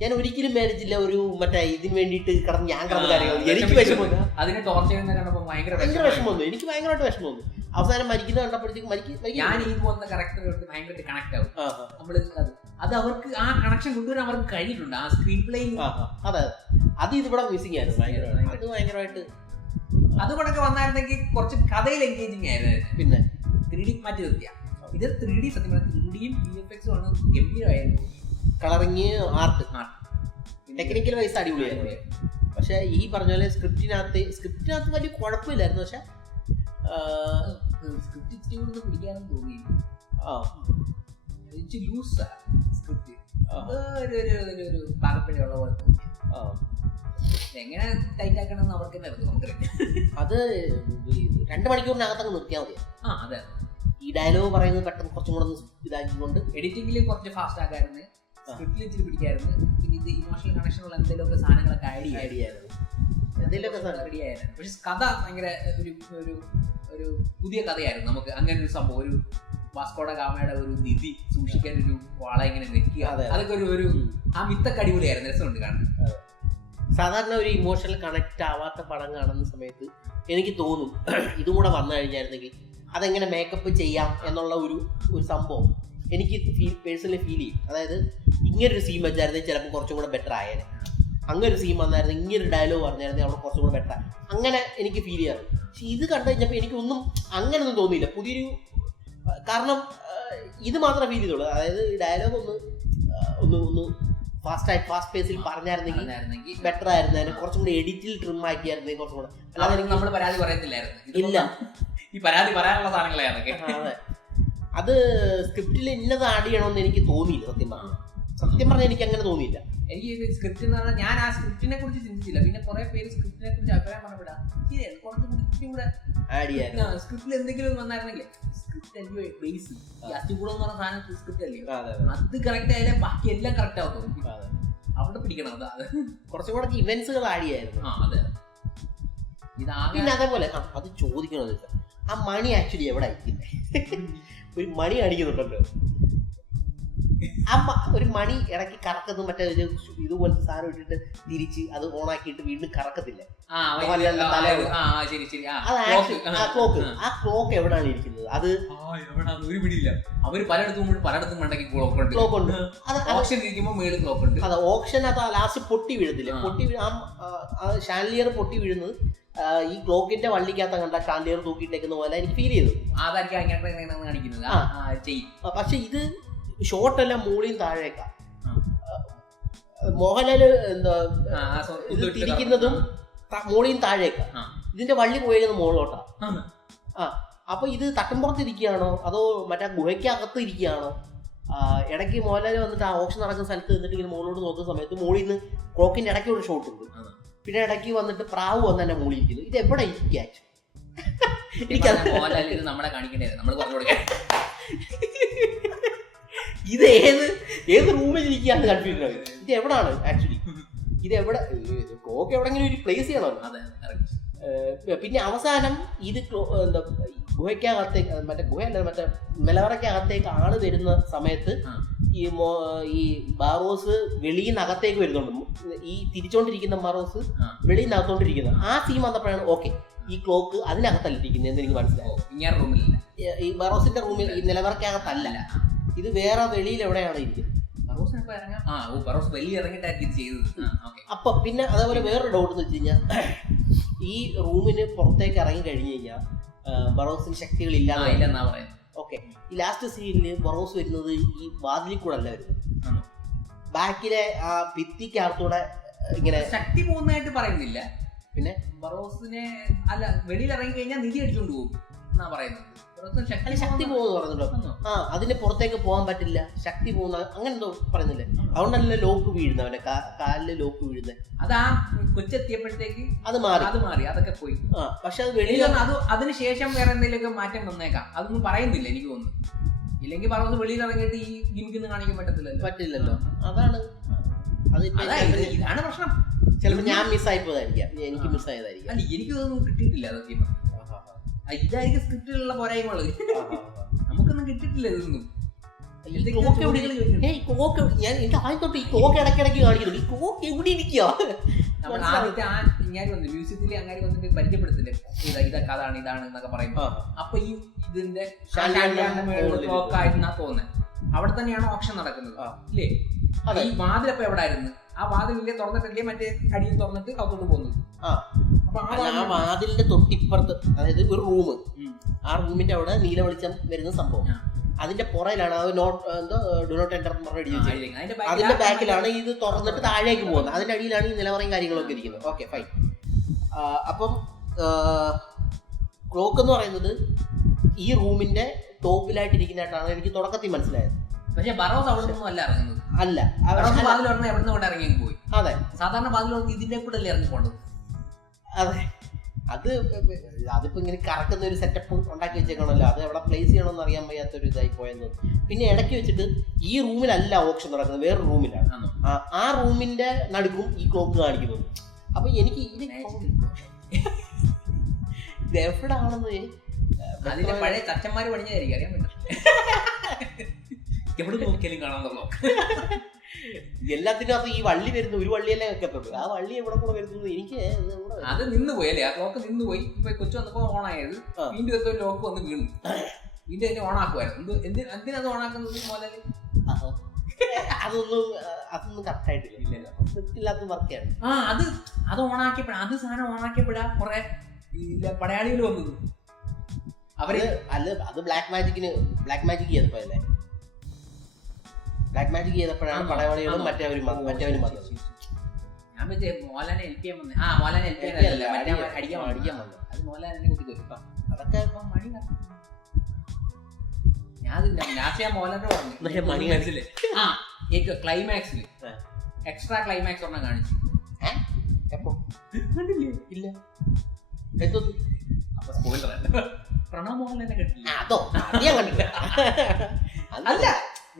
ഞാൻ ഒരിക്കലും മേടിച്ചില്ല ഒരു മറ്റേ ഇതിന് വേണ്ടിയിട്ട് കിടന്ന് ഞാൻ കിടന്ന് കാര്യങ്ങൾ. എനിക്ക് വിഷമം, ഭയങ്കര വിഷമം വന്നു. എനിക്ക് ഭയങ്കരമായിട്ട് വിഷമം വന്നു. അവസാനം മരിക്കുന്നത് കണ്ടപ്പോഴത്തേക്ക് അത് അവർക്ക് ആ കണക്ഷൻ കൊണ്ടുവരാൻ അവർക്ക് കഴിഞ്ഞിട്ടുണ്ട്. ആ സ്ക്രീൻ പ്ലേ അതെ, അത് ഇതിവിടെ മിസ്സിംഗ് ആയിരുന്നു. അത് ഭയങ്കരമായിട്ട് അതുകൊണ്ടൊക്കെ വന്നായിരുന്നെങ്കിൽ കുറച്ച് കഥയിൽ എൻഗേജിങ് ആയിരുന്നു. പിന്നെ 3D മാറ്റി നിർത്തിയ ഇത് 3D സത്യം പറഞ്ഞാൽ 3Dയും VFX ആണ് ഗംഭീരമായിരുന്നു. കളറിങ് ആർട്ട് ടെക്നിക്കൽ വൈസ് അടിപൊളിയായിരുന്നു. പക്ഷെ ഈ പറഞ്ഞ പോലെ സ്ക്രിപ്റ്റിനകത്ത് വലിയ കുഴപ്പമില്ലായിരുന്നു. പക്ഷെ സ്ക്രിപ്റ്റ് ഇച്ചിരി കൂടെ പിടിക്കാനും തോന്നി. ലൂസാ സ്ക്രിപ്റ്റ്, ഒരു പാകപ്പിഴയുള്ള പോലെ തോന്നി. എങ്ങനെ ടൈറ്റ് ആക്കണമെന്ന് അവർക്ക് തന്നെ അറിയാം, നമുക്കറിയാം. അത് 2 മണിക്കൂറിനകത്തങ്ങ് നിർത്തിയാൽ മതി. അതെ, ഈ ഡയലോഗ് പറയുന്നത് പെട്ടെന്ന് കുറച്ചും കൂടെ ഇതാക്കിക്കൊണ്ട് എഡിറ്റിംഗിൽ കുറച്ച് ഫാസ്റ്റ് ആക്കായിരുന്നു, സ്ക്രിപ്റ്റിൽ ഇച്ചിരി പിടിക്കായിരുന്നു. പിന്നെ ഇത് ഇമോഷണൽ കണക്ഷനുള്ള എന്തെങ്കിലുമൊക്കെ സാധനങ്ങളൊക്കെ ആഡ് ചെയ്യായിരുന്നു, എന്തെങ്കിലുമൊക്കെ റെഡി ആയിരുന്നു. പക്ഷെ കഥ ഭയങ്കര ഒരു പുതിയ കഥയായിരുന്നു. നമുക്ക് അങ്ങനെ ഒരു സംഭവം, ഒരു വാസ്കോഡ ഗാമയുടെ ഒരു നിധി സൂക്ഷിക്കാൻ ഒരു വാള ഇങ്ങനെ വെക്കുക, അതൊക്കെ ഒരു ആ മിത്തൊക്കെ അടിപൊളിയായിരുന്നു, രസമുണ്ട് കാണാൻ. സാധാരണ ഒരു ഇമോഷണൽ കണക്ട് ആവാത്ത പടം കാണുന്ന സമയത്ത് എനിക്ക് തോന്നും ഇതും കൂടെ വന്നു കഴിഞ്ഞായിരുന്നെങ്കിൽ അതെങ്ങനെ മേക്കപ്പ് ചെയ്യാം എന്നുള്ള ഒരു സംഭവം എനിക്ക് പേഴ്സണലി ഫീൽ ചെയ്യും. അതായത് ഇങ്ങനൊരു സീൻ വെച്ചായിരുന്നെങ്കിൽ ചിലപ്പോൾ കുറച്ചും കൂടെ ബെറ്റർ ആയേനെ, അങ്ങനെ ഒരു സീൻ വന്നായിരുന്നു, ഇങ്ങനൊരു ഡയലോഗ് പറഞ്ഞായിരുന്നെങ്കിൽ അവിടെ കുറച്ചും കൂടെ ബെറ്റർ, അങ്ങനെ എനിക്ക് ഫീൽ ചെയ്യാറ്. പക്ഷെ ഇത് കണ്ടു കഴിഞ്ഞപ്പോൾ എനിക്കൊന്നും അങ്ങനെയൊന്നും തോന്നിയില്ല. പുതിയൊരു കാരണം ഇത് മാത്രമേ ഫീൽ ചെയ്തുള്ളൂ. അതായത് ഈ ഡയലോഗ് ഒന്ന് ഫാസ്റ്റ് പേസിൽ പറഞ്ഞായിരുന്നെങ്കിൽ ബെറ്റർ ആയിരുന്നു, കുറച്ചും കൂടി എഡിറ്റിൽ ട്രിം ആക്കിയായിരുന്നെങ്കിൽ കുറച്ചും കൂടെ. അല്ലാതെ നമ്മൾ പരാതി പറയത്തില്ലായിരുന്നു. ഇല്ല, ഈ പരാതി പറയാനുള്ള സാധനങ്ങളാണ്. അതെ, അത് സ്ക്രിപ്റ്റിൽ ഇന്നത് ആഡ് ചെയ്യണമെന്ന് എനിക്ക് തോന്നിയില്ല. സത്യം പറഞ്ഞാൽ എനിക്ക് അങ്ങനെ തോന്നിയില്ല. എനിക്ക് സ്ക്രിപ്റ്റ് എന്ന് പറഞ്ഞാൽ ഞാൻ ആ സ്ക്രിപ്റ്റിനെ കുറിച്ച് ചിന്തിച്ചില്ല. പിന്നെ കുറെ പേര് സ്ക്രിപ്റ്റിനെ കുറിച്ച് അഭിപ്രായം പറഞ്ഞപ്പെടാം, ശരിയാണ് കുറച്ചും കൂടെ ആഡ് ചെയ്യാൻ സ്ക്രിപ്റ്റിൽ എന്തെങ്കിലും വന്നായിരുന്നെങ്കിൽ. സ്ക്രിപ്റ്റ് എനിക്ക് ബേസ് അച്ചുകൂടം എന്ന് പറഞ്ഞ സാധനം സ്ക്രിപ്റ്റ് അല്ലേ, അത് കറക്റ്റ് ആയാലേ ബാക്കി എല്ലാം കറക്റ്റ് ആവും. അവിടെ പിടിക്കണം. അത് കുറച്ചും കൂടെ ഇവന്റ്സുകൾ ആഡ് ചെയ്യായിരുന്നു. അതെ, പിന്നെ അതേപോലെ അത് ചോദിക്കണമെന്ന് വെച്ചാൽ ആ മണി ആക്ച്വലി എവിടെ അയക്കുന്നത്? ഒരു മണി അടിക്കുന്നുണ്ടല്ലോ, ഒരു മണി ഇടയ്ക്ക് കറക്കുന്നു, മറ്റേ ഇതുപോലത്തെ സാധനം ഇട്ടിട്ട് തിരിച്ച് അത് ഓണാക്കിയിട്ട് വീണ്ടും കറക്കത്തില്ല. ക്ലോക്ക്, ആ ക്ലോക്ക് എവിടെയാണ് ഇരിക്കുന്നത്? അത് ഒരു പിടിയില്ല. അവര് പലയിടത്തും മണ്ടയ്ക്ക് ക്ലോക്ക് ഉണ്ട്. ഓപ്ഷൻ ഇരിക്കുമ്പോൾ മേളിൽ ക്ലോക്ക് ഉണ്ട്. അതെ, ഓപ്ഷൻ അത് ലാസ്റ്റ് പൊട്ടി വീഴത്തില്ല. പൊട്ടി ഷാൻലിയർ പൊട്ടി വീഴുന്നത് ഈ ക്ലോക്കിന്റെ വള്ളിക്കകത്ത് കണ്ട ഷാൻലിയർ തൂക്കിയിട്ടേക്കുന്ന പോലെ എനിക്ക് ഫീൽ ചെയ്തു. പക്ഷെ ഇത് ഷോട്ടല്ല, മൂളിയും താഴേക്കാം. മോഹൻലാല് എന്താ ഇത് തിരിക്കുന്നതും മൂളിയും താഴേക്കാം. ഇതിന്റെ വള്ളി പോയത് മുകളിലോട്ടാ. അപ്പൊ ഇത് തട്ടമ്പുറത്ത് ഇരിക്കുകയാണോ അതോ മറ്റേ ഗുഹയ്ക്കകത്ത് ഇരിക്കുകയാണോ? ഇടയ്ക്ക് മോഹൻലാൽ വന്നിട്ട് ആ ഓപ്ഷൻ നടക്കുന്ന സ്ഥലത്ത് നിന്നിട്ട് ഇങ്ങനെ മുകളിലോട്ട് നോക്കുന്ന സമയത്ത് മുകളിൽ നിന്ന് ക്ലോക്കിന്റെ ഇടയ്ക്ക് ഒരു ഷോട്ട് ഉണ്ട്. പിന്നെ ഇടയ്ക്ക് വന്നിട്ട് പ്രാവ് വന്ന് തന്നെ മൂളിയിരിക്കുന്നു. ഇത് എവിടെ ഇരിക്കുക? ഇത് ഏത് റൂമിൽ ഇരിക്കുകയാണ് കൺഫ്യൂഷൻ ആയി. ഇത് എവിടാണ് ആക്ച്വലി? ഇത് എവിടെ? ക്ലോക്ക് എവിടെങ്കിലും ഒരു പ്ലേസ് ചെയ്യണമല്ലോ. പിന്നെ അവസാനം ഇത് എന്താ ഗുഹയ്ക്കകത്തേക്ക്, മറ്റേ ഗുഹയല്ല, മറ്റേ നിലവറയ്ക്കകത്തേക്ക് ആള് വരുന്ന സമയത്ത് ഈ ബാറോസ് വെളിയിൽ നിന്ന് അകത്തേക്ക് വരുന്നുണ്ട്. ഈ തിരിച്ചോണ്ടിരിക്കുന്ന ബാറോസ് വെളിയിൽ നിന്ന് അകത്തോണ്ടിരിക്കുന്നത്. ആ സീൻ വന്നപ്പോഴാണ് ഓക്കെ, ഈ ക്ലോക്ക് അതിനകത്തല്ല ഇരിക്കുന്നത് എന്ന് എനിക്ക് മനസ്സിലാവും. ഈ ബാറോസിന്റെ റൂമിൽ, ഈ നിലവറയ്ക്കകത്തല്ല, ഇത് വേറെ വെളിയിൽ എവിടെയാണ് ഇരിക്കുന്നത്. അപ്പൊ പിന്നെ അതേപോലെ വേറൊരു ഡൗട്ട് എന്ന് വെച്ച് കഴിഞ്ഞാൽ, ഈ റൂമിന് പുറത്തേക്ക് ഇറങ്ങി കഴിഞ്ഞു കഴിഞ്ഞാൽ ബറോസിന് ശക്തികൾ ഇല്ലാന്നാ പറയുന്നത്. ഓക്കെ, ഈ ലാസ്റ്റ് സീനില് ബറോസ് വരുന്നത് ഈ വാതിലിൽ കൂടെ അല്ല വരുന്നത്, ബാക്കിലെ ആ ഭിത്തിക്കകത്തൂടെ ഇങ്ങനെ ശക്തി പോകുന്നതായിട്ട് പറയുന്നില്ല. പിന്നെ ബറോസിനെ അല്ല, വെളിയിൽ ഇറങ്ങി കഴിഞ്ഞാൽ നിധി അടിച്ചോണ്ട് പോകും എന്നാ പറയുന്നത്. ശക്തി പോകുന്നു പറഞ്ഞല്ലോ. അതിന് പുറത്തേക്ക് പോകാൻ പറ്റില്ല, ശക്തി പോകുന്ന അങ്ങനെ എന്തോ പറയുന്നില്ലേ? അതുകൊണ്ടല്ലേ ലോക്ക് വീഴുന്നത്, അവന്റെ കാലില് ലോക്ക് വീഴുന്നത്. അത് ആ കൊച്ചെത്തിയപ്പോഴത്തേക്ക് അത് മാറി, അതൊക്കെ പോയി. പക്ഷെ അത് വെളിയിൽ അതിനുശേഷം വേറെ എന്തെങ്കിലുമൊക്കെ മാറ്റം വന്നേക്കാം. അതൊന്നും പറയുന്നില്ല എനിക്ക് തോന്നുന്നു. ഇല്ലെങ്കിൽ പറഞ്ഞത് വെളിയിൽ ഇറങ്ങിയിട്ട് ഈ ഗിമിക്കൊന്നും കാണിക്കാൻ പറ്റില്ലല്ലോ. അതാണ് ഇതാണ് പ്രശ്നം. ചിലപ്പോൾ ഞാൻ മിസ്സായി പോയതായിരിക്കാം, എനിക്ക് മിസ്സായതായിരിക്കാം. അല്ല, എനിക്ക് തോന്നുന്നു കിട്ടിയിട്ടില്ല. അതൊക്കെ ഇതായിരിക്കും സ്ക്രിപ്റ്റിലുള്ള പോരായ്മകള്. നമുക്കൊന്നും കിട്ടിയിട്ടില്ല ഇതൊന്നും. ഞാൻ എന്റെ ആദ്യം തൊട്ട് ഈ കോക്ക് ഇടയ്ക്കിടയ്ക്ക് കാണിക്കുന്നു. ഈ കോക്ക് എവിടെ ഇരിക്കുക? നമ്മുടെ ആദ്യത്തെ ഇങ്ങാരി വന്നു മ്യൂസിയത്തില് അങ്ങാരി വന്നിട്ട് പരിചയപ്പെടുത്തില്ലേ, ഇതൊക്കെ അതാണ് ഇതാണ് എന്നൊക്കെ പറയുമ്പോ, അപ്പൊ ഈ ഇതിന്റെ ക്ലോക്ക് ആയിരുന്നാ തോന്നുന്നത്. അവിടെ തന്നെയാണ് ഓപ്ഷൻ നടക്കുന്നത് ഇല്ലേ? ഈ വാതിലപ്പോ എവിടെ ആയിരുന്നു? ആ വാതിലില്ലേ തുറന്നിട്ടില്ലേ, മറ്റേ അടിയിൽ തുറന്നിട്ട് അകത്തോട്ട് പോകുന്നത്. ആ വാതിലിന്റെ തൊട്ടിപ്പുറത്ത്, അതായത് ഒരു റൂം, ആ റൂമിന്റെ അവിടെ നീല വെളിച്ചം വരുന്ന സംഭവം, അതിന്റെ പുറയിലാണ് ഡു നോട്ട് എൻ്റർ എന്ന് പറഞ്ഞ എഴുതി. അതിന്റെ ബാക്കിലാണ് ഇത് തുറന്നിട്ട് താഴേക്ക് പോകുന്നത്. അതിന്റെ അടിയിലാണ് ഈ നിലവറയും കാര്യങ്ങളൊക്കെ ഇരിക്കുന്നത്. Okay, fine. അപ്പം ക്ലോക്ക് എന്ന് പറയുന്നത് ഈ റൂമിന്റെ ടോപ്പിലായിട്ടിരിക്കുന്നതായിട്ടാണ് എനിക്ക് തുടക്കത്തിൽ മനസ്സിലായത്. പക്ഷെ ബറോസ് അവിടെ നിന്നും അല്ല ഇറങ്ങുന്നത്. അല്ല, വാതിൽ പറഞ്ഞാൽ എവിടെ നിന്ന് കൊണ്ട് ഇറങ്ങി പോയി. അതെ, സാധാരണ വാതിൽ ഇതിന്റെ കൂടെ അല്ലേ ഇറങ്ങി പോകേണ്ടത്. അതെ, അതിപ്പോ ഇങ്ങനെ കറക്കുന്ന ഒരു സെറ്റപ്പ് ഉണ്ടാക്കി വെച്ചേക്കണല്ലോ, അത് എവിടെ പ്ലേസ് ചെയ്യണമെന്ന് അറിയാൻ വയ്യാത്തൊരു ഇതായി പോയെന്ന്. പിന്നെ ഇടയ്ക്ക് വെച്ചിട്ട് ഈ റൂമിലല്ല ഓപ്ഷൻ നടക്കുന്നത്, വേറെ റൂമിലാണ്. ആ റൂമിന്റെ നടുക്കും ഈ ക്ലോക്ക് കാണിക്കുന്നത്. അപ്പൊ എനിക്ക് ഇത് എവിടാണെന്ന് അതിന്റെ പഴയ ചച്ചന്മാര് പണിഞ്ഞതായിരിക്കും, അറിയാൻ പറ്റില്ല. എവിടെ നോക്കിയാലും കാണാൻ എല്ലാത്തിനും അത് ഈ വള്ളി വരുന്നു, ഒരു വള്ളിയല്ലേ വെക്കത്തുള്ളൂ. ആ വള്ളി എവിടെ കൂടെ വരുന്നത് എനിക്ക് അത് നിന്ന് പോയി അല്ലേ? ആ ക്ലോക്ക് നിന്ന് പോയി. ഇപ്പൊ കൊച്ചു വന്നപ്പോ ഓൺ ആയത്, വീണ്ടും എന്തോ ലോക്ക് വന്ന് വീണു, വീണ്ടും അതിനെ ഓൺ ആക്കുമായിരുന്നു. എന്തിനത് ഓൺ ആക്കുന്നത്? മോലാല് അതൊന്നും കറക്റ്റായിട്ടില്ല, ഇല്ലാത്ത വർക്കാണ്. അത് ഓണാക്കിയപ്പോഴാ, അത് സാധനം ഓണാക്കിയപ്പോഴാ കുറെ പടയാളികൾ വന്നത്. അവര് അല്ല, അത് ബ്ലാക്ക് മാജിക് ചെയ്തപ്പോഴല്ലേ? ബ്ലാക്ക് മാജിക് ചെയ്തപ്പോഴാണ് പടയാളികളും മറ്റവരും വന്നത്. ഞാൻ മോഹൻലാലിനെ ഹെൽപ്പ് ചെയ്യാൻ വന്നേ. മോഹൻലാലിനെ ഹെൽപ്പ് ചെയ്യാനല്ല, അടിക്കാൻ വന്നു. അത് മോഹൻലാലിനെ കുത്തി കൊരും. അതൊക്കെ മണി ഞാൻ മോഹൻലാലിനോട് പറഞ്ഞു മണി മനസ്സിലെ ക്ലൈമാക്സില് എക്സ്ട്രാ ക്ലൈമാക്സ് ഒരെണ്ണം കാണിച്ചു. ഇല്ല, അപ്പൊ സ്പോയിലർ പ്രണവ് മോഹൻലാലിനെ കണ്ടില്ല. അതോ കണ്ടില്ല. അല്ല,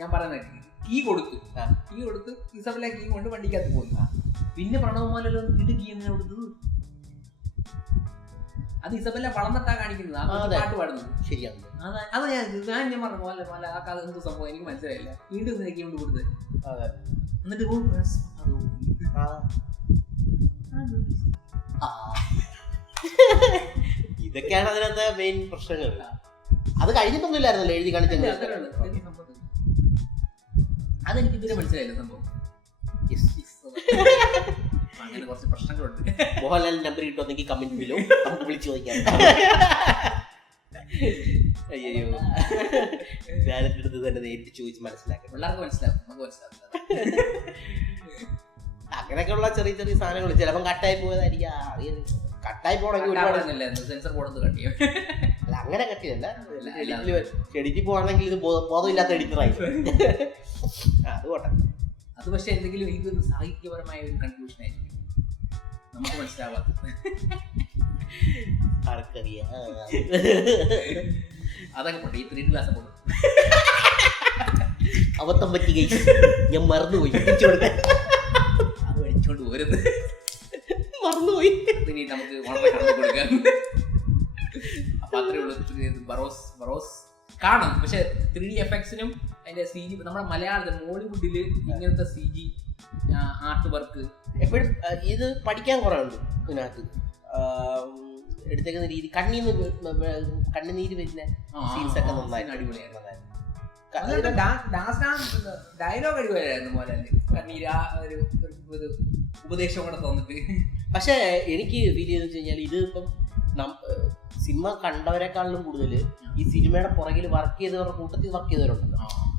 ഞാൻ പറയുന്നത് കീ കൊടുത്തു ഇസബല കീ കൊണ്ട് വണ്ടിക്കകത്ത് പോകുന്നു. പിന്നെ പ്രണവ് മോഹൻലാൽ വീണ്ടും കീ എന്തിനാ കൊടുത്തത്? അത് ഇസബെല്ല വളർന്നിട്ടാ കാണിക്കുന്നത്, ആ പാട്ട് പാടുന്നത്. ശരിയാണ്. അത് ഞാൻ പറഞ്ഞു പോലെ പോലെ ആ കഥ എന്ത് സംഭവം എനിക്ക് മനസ്സിലായില്ല. വീണ്ടും ഇതൊക്കെ കൊണ്ട് കൊടുത്തത്. എന്നിട്ട് ഇതൊക്കെയാണ് അതിനകത്തെ മെയിൻ പ്രശ്നങ്ങൾ. അത് കഴിഞ്ഞിട്ടൊന്നും ഇല്ലായിരുന്നല്ലോ എഴുതി കാണിച്ചത്. അതെനിക്ക് ഇതുവരെ മനസ്സിലായില്ല സംഭവം. അങ്ങനെ കുറച്ച് പ്രശ്നങ്ങളുണ്ട്. മോഹൻലാൽ നമ്പർ കിട്ടുമെന്നെങ്കിൽ കമന്റ് ബിലോ നമുക്ക് വിളിച്ചു ചോദിക്കാം. അയ്യോ ഞാനെന്റെ അടുത്ത് തന്നെ നേരിട്ട് ചോദിച്ച് മനസ്സിലാക്കാം. പിള്ളേർക്ക് മനസ്സിലാവും, നമുക്ക് മനസ്സിലാവും. അങ്ങനെയൊക്കെയുള്ള ചെറിയ ചെറിയ സാധനങ്ങൾ ചിലപ്പം കട്ടായി പോയതായിരിക്കും. കട്ടായി പോണെങ്കിൽ ഒരുപാട് സെൻസർ ബോർഡ് കട്ടിയോ അല്ല, അങ്ങനെ കട്ടിയല്ല. എഡിറ്റ് പോവാണെങ്കിൽ ഇത് ബോധമില്ലാത്ത എഡിറ്ററായി. അത് പോട്ടെ. അത് പക്ഷെ എന്തെങ്കിലും എനിക്കൊരു സാഹിത്യപരമായ ഒരു കൺക്ലൂഷൻ ആയിരിക്കും നമുക്ക് മനസ്സിലാവാത്തത്. അതൊക്കെ പോട്ടെ. ഈ 3D ക്ലാസ് പോകും അബദ്ധം പറ്റി ഞാൻ മറന്നുപോയി. അത് പഠിച്ചോണ്ട് പോരുത്, മറന്നുപോയി. ഇനി നമുക്ക് വളരെ കൊടുക്കാം. അപ്പൊ അത്രേ ഉള്ളൂ. ബറോസ് കാണും. പക്ഷെ 3D എഫക്ട്സിനും അതിന്റെ CG നമ്മുടെ മലയാളത്തിൽ മോളിവുഡില് ഇങ്ങനത്തെ CG ആർട്ട് വർക്ക് എപ്പോഴും ഇത് പഠിക്കാൻ കുറെ ഉണ്ട് ഇതിനകത്ത്. എടുത്തേക്കുന്ന രീതി കണ്ണുനീര് വരുന്ന സീൻസ് ഒക്കെ നന്നായി അടിപൊളിയായിരുന്നു. ഡയലോഗ് അടിപൊളിയായിരുന്നു മോഹൻലാല്. കണ്ണീര് ആ ഒരു ഉപദേശം കൂടെ തോന്നിട്ട്. പക്ഷെ എനിക്ക് ഫീൽ ചെയ്തെന്ന് വെച്ച് കഴിഞ്ഞാൽ ഇത് ഇപ്പം സിനിമ കണ്ടവരെക്കാളിലും കൂടുതൽ ഈ സിനിമയുടെ പുറകിൽ വർക്ക് ചെയ്തവരുടെ കൂട്ടത്തിൽ വർക്ക് ചെയ്തവരുണ്ടല്ലോ,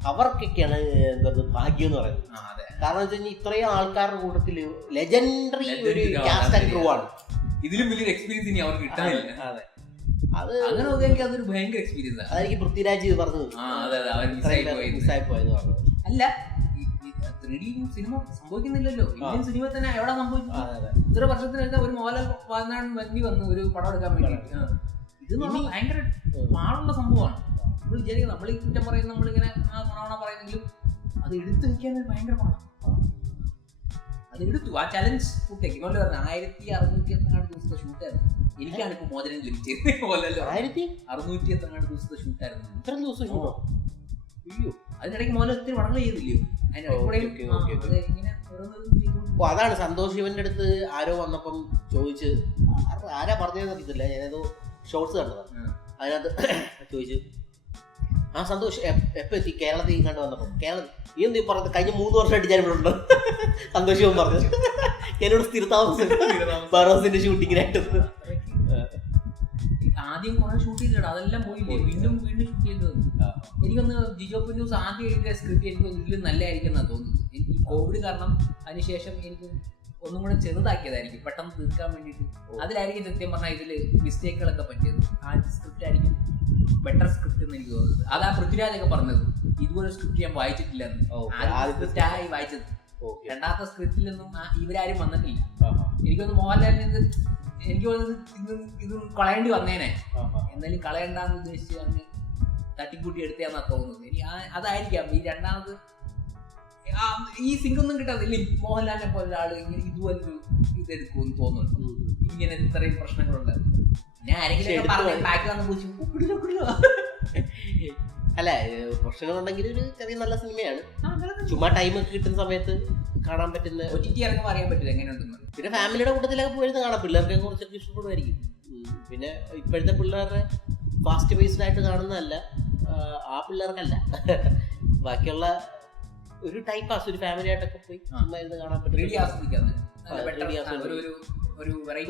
അവർക്കൊക്കെയാണ് എന്താ ഭാഗ്യം എന്ന് പറയുന്നത്. കാരണം വെച്ച് കഴിഞ്ഞാൽ ഇത്രയും ആൾക്കാരുടെ കൂട്ടത്തിൽ ലെജൻഡറി ഒരു കാസ്റ്റ് ആൻഡ് ക്രൂ ആണ്. ഇതിലും വലിയൊരു എക്സ്പീരിയൻസ് ഇനി അവർക്ക് കിട്ടാനില്ല. അതെ, അത് അങ്ങനെ നോക്കി എനിക്ക് അതൊരു ഭയങ്കര എക്സ്പീരിയൻസ് ആണ്. അതെനിക്ക് പൃഥ്വിരാജ് പറഞ്ഞത് മിസ്സായി പോയത് പറഞ്ഞു. അല്ല, 3D സിനിമ സംഭവിക്കുന്നില്ലല്ലോ. ഇന്ത്യൻ സിനിമ തന്നെ എവിടെ സംഭവിച്ചു? ഇത്ര വർഷത്തിനടുത്ത് ഒരു മോഹൻലാൽ വന്ന് ഒരു പടം എടുക്കാൻ വേണ്ടിയിട്ട് ഇത് ഭയങ്കര പാടുള്ള സംഭവമാണ്. നമ്മൾ വിചാരിക്കുന്നത് നമ്മൾ ഈ കുറ്റം പറയുന്നത് നമ്മളിങ്ങനെ ഗുണഗുണ പറയുന്നെങ്കിലും അത് എടുത്തു വെക്കാൻ ഭയങ്കര പാടാണ്. അത് എടുത്തു. ആ ചലഞ്ച് കൂട്ടേക്ക് ഇങ്ങോട്ട് പറഞ്ഞ 1600 ദിവസത്തെ ഷൂട്ടായിരുന്നു. എനിക്കാണ് ഇപ്പൊ മോചനം ലഭിച്ചത്. 1600 ദിവസത്തെ ഷൂട്ടായിരുന്നു. ഇത്ര ദിവസം ഷൂട്ടോ? അയ്യോ, അതിനിടയ്ക്ക് മോഹൻലാൽ ഒത്തിരി പടങ്ങൾ ചെയ്തില്ലയോ? അതാണ് സന്തോഷ് ശിവന്റെ അടുത്ത് ആരോ വന്നപ്പം ചോദിച്ച്, ആരാ പറഞ്ഞതെന്ന് അറിയത്തില്ല, ഞാനേതോ ഷോർട്സ് കണ്ടതാണ്. അതിനകത്ത് ചോദിച്ചു, ആ സന്തോഷ് എപ്പോ എത്തി കേരളത്തിൽ കണ്ടു വന്നപ്പം? കേരളത്തിൽ നീ എന്ത് പറഞ്ഞത്? കഴിഞ്ഞ 3 വർഷമായിട്ട് ഞാൻ ഇവിടെ ഉണ്ട്. സന്തോഷ് ശിവൻ പറഞ്ഞു എന്നോട് സ്ഥിരതാമസം ബറോസിന്റെ ഷൂട്ടിങ്ങിനായിട്ട്. ആദ്യം കുറെ ഷൂട്ട് ചെയ്തിട്ട് അതെല്ലാം പോയില്ലേ, വീണ്ടും ഷൂട്ട് ചെയ്തത്. എനിക്കൊന്ന് ജിജോ ന്യൂസ് ആദ്യം എഴുതിയ സ്ക്രിപ്റ്റ് എനിക്ക് ഇതിലും നല്ലതായിരിക്കും എന്നാണ് തോന്നുന്നത്. എനിക്ക് കോവിഡ് കാരണം അതിനുശേഷം എനിക്ക് ഒന്നും കൂടെ ചെറുതാക്കിയതായിരിക്കും പെട്ടെന്ന് തീർക്കാൻ വേണ്ടിയിട്ട്. അതിലായിരിക്കും സത്യം പറഞ്ഞാൽ ഇതില് മിസ്റ്റേക്കുകളൊക്കെ പറ്റിയത്. ആദ്യത്തെ സ്ക്രിപ്റ്റ് ആയിരിക്കും ബെറ്റർ സ്ക്രിപ്റ്റ് എന്ന് എനിക്ക് തോന്നുന്നത്. അതാ പൃഥ്വിരാജൊക്കെ പറഞ്ഞത്, ഇതുപോലെ സ്ക്രിപ്റ്റ് ഞാൻ വായിച്ചിട്ടില്ലെന്ന്. ആദ്യത്തെ സ്ക്രിപ്റ്റായി വായിച്ചത്, രണ്ടാമത്തെ സ്ക്രിപ്റ്റിലൊന്നും ഇവരാരും വന്നിട്ടില്ല. എനിക്കൊന്ന് മോഹൻലാലിന് എനിക്ക് തോന്നുന്നത് ഇത് കളയേണ്ടി വന്നേനെ, എന്നാലും കളയണ്ടെന്ന് ഉദ്ദേശിച്ച് അങ്ങ് തട്ടിക്കൂട്ടി എടുത്താന്നാ തോന്നുന്നത്. എനിക്ക് അതായിരിക്കാം ഈ രണ്ടാമത് ഈ സിംഗൊന്നും കിട്ടാതില്ല. മോഹൻലാലിനെ പോലെ ഒരാള് ഇങ്ങനെ ഇതുപോലൊരു ഇതെടുക്കുമെന്ന് തോന്നുന്നു. ഇങ്ങനെ ഇത്രയും പ്രശ്നങ്ങളുണ്ട്. ഞാൻ ആരെങ്കിലും ബാക്കി വന്ന് പോയി അല്ല, പ്രശ്നങ്ങളുണ്ടെങ്കിൽ ഒരു ചെറിയ നല്ല സിനിമയാണ്. ചുമ്മാ ടൈം കിട്ടുന്ന സമയത്ത് കാണാൻ പറ്റുന്ന, OTT ഇറങ്ങുമ്പോൾ അറിയാൻ പറ്റില്ല എങ്ങനെയുണ്ടെന്ന്. പിന്നെ ഫാമിലിയുടെ കൂട്ടത്തിലൊക്കെ പോയിരുന്ന് കാണാം. പിള്ളേർക്ക് കുറച്ചൊക്കെ ഇഷ്ടപ്പെടുമായിരിക്കും. പിന്നെ ഇപ്പോഴത്തെ പിള്ളേരുടെ ഫാസ്റ്റ് പേസ്ഡ് ആയിട്ട് കാണുന്നതല്ല, ആ പിള്ളേർക്കല്ല, ബാക്കിയുള്ള ഒരു ടൈം പാസ് ഒരു ഫാമിലി ആയിട്ടൊക്കെ പോയി ചുമ്മാ ഇരുന്ന് കാണാൻ പറ്റും.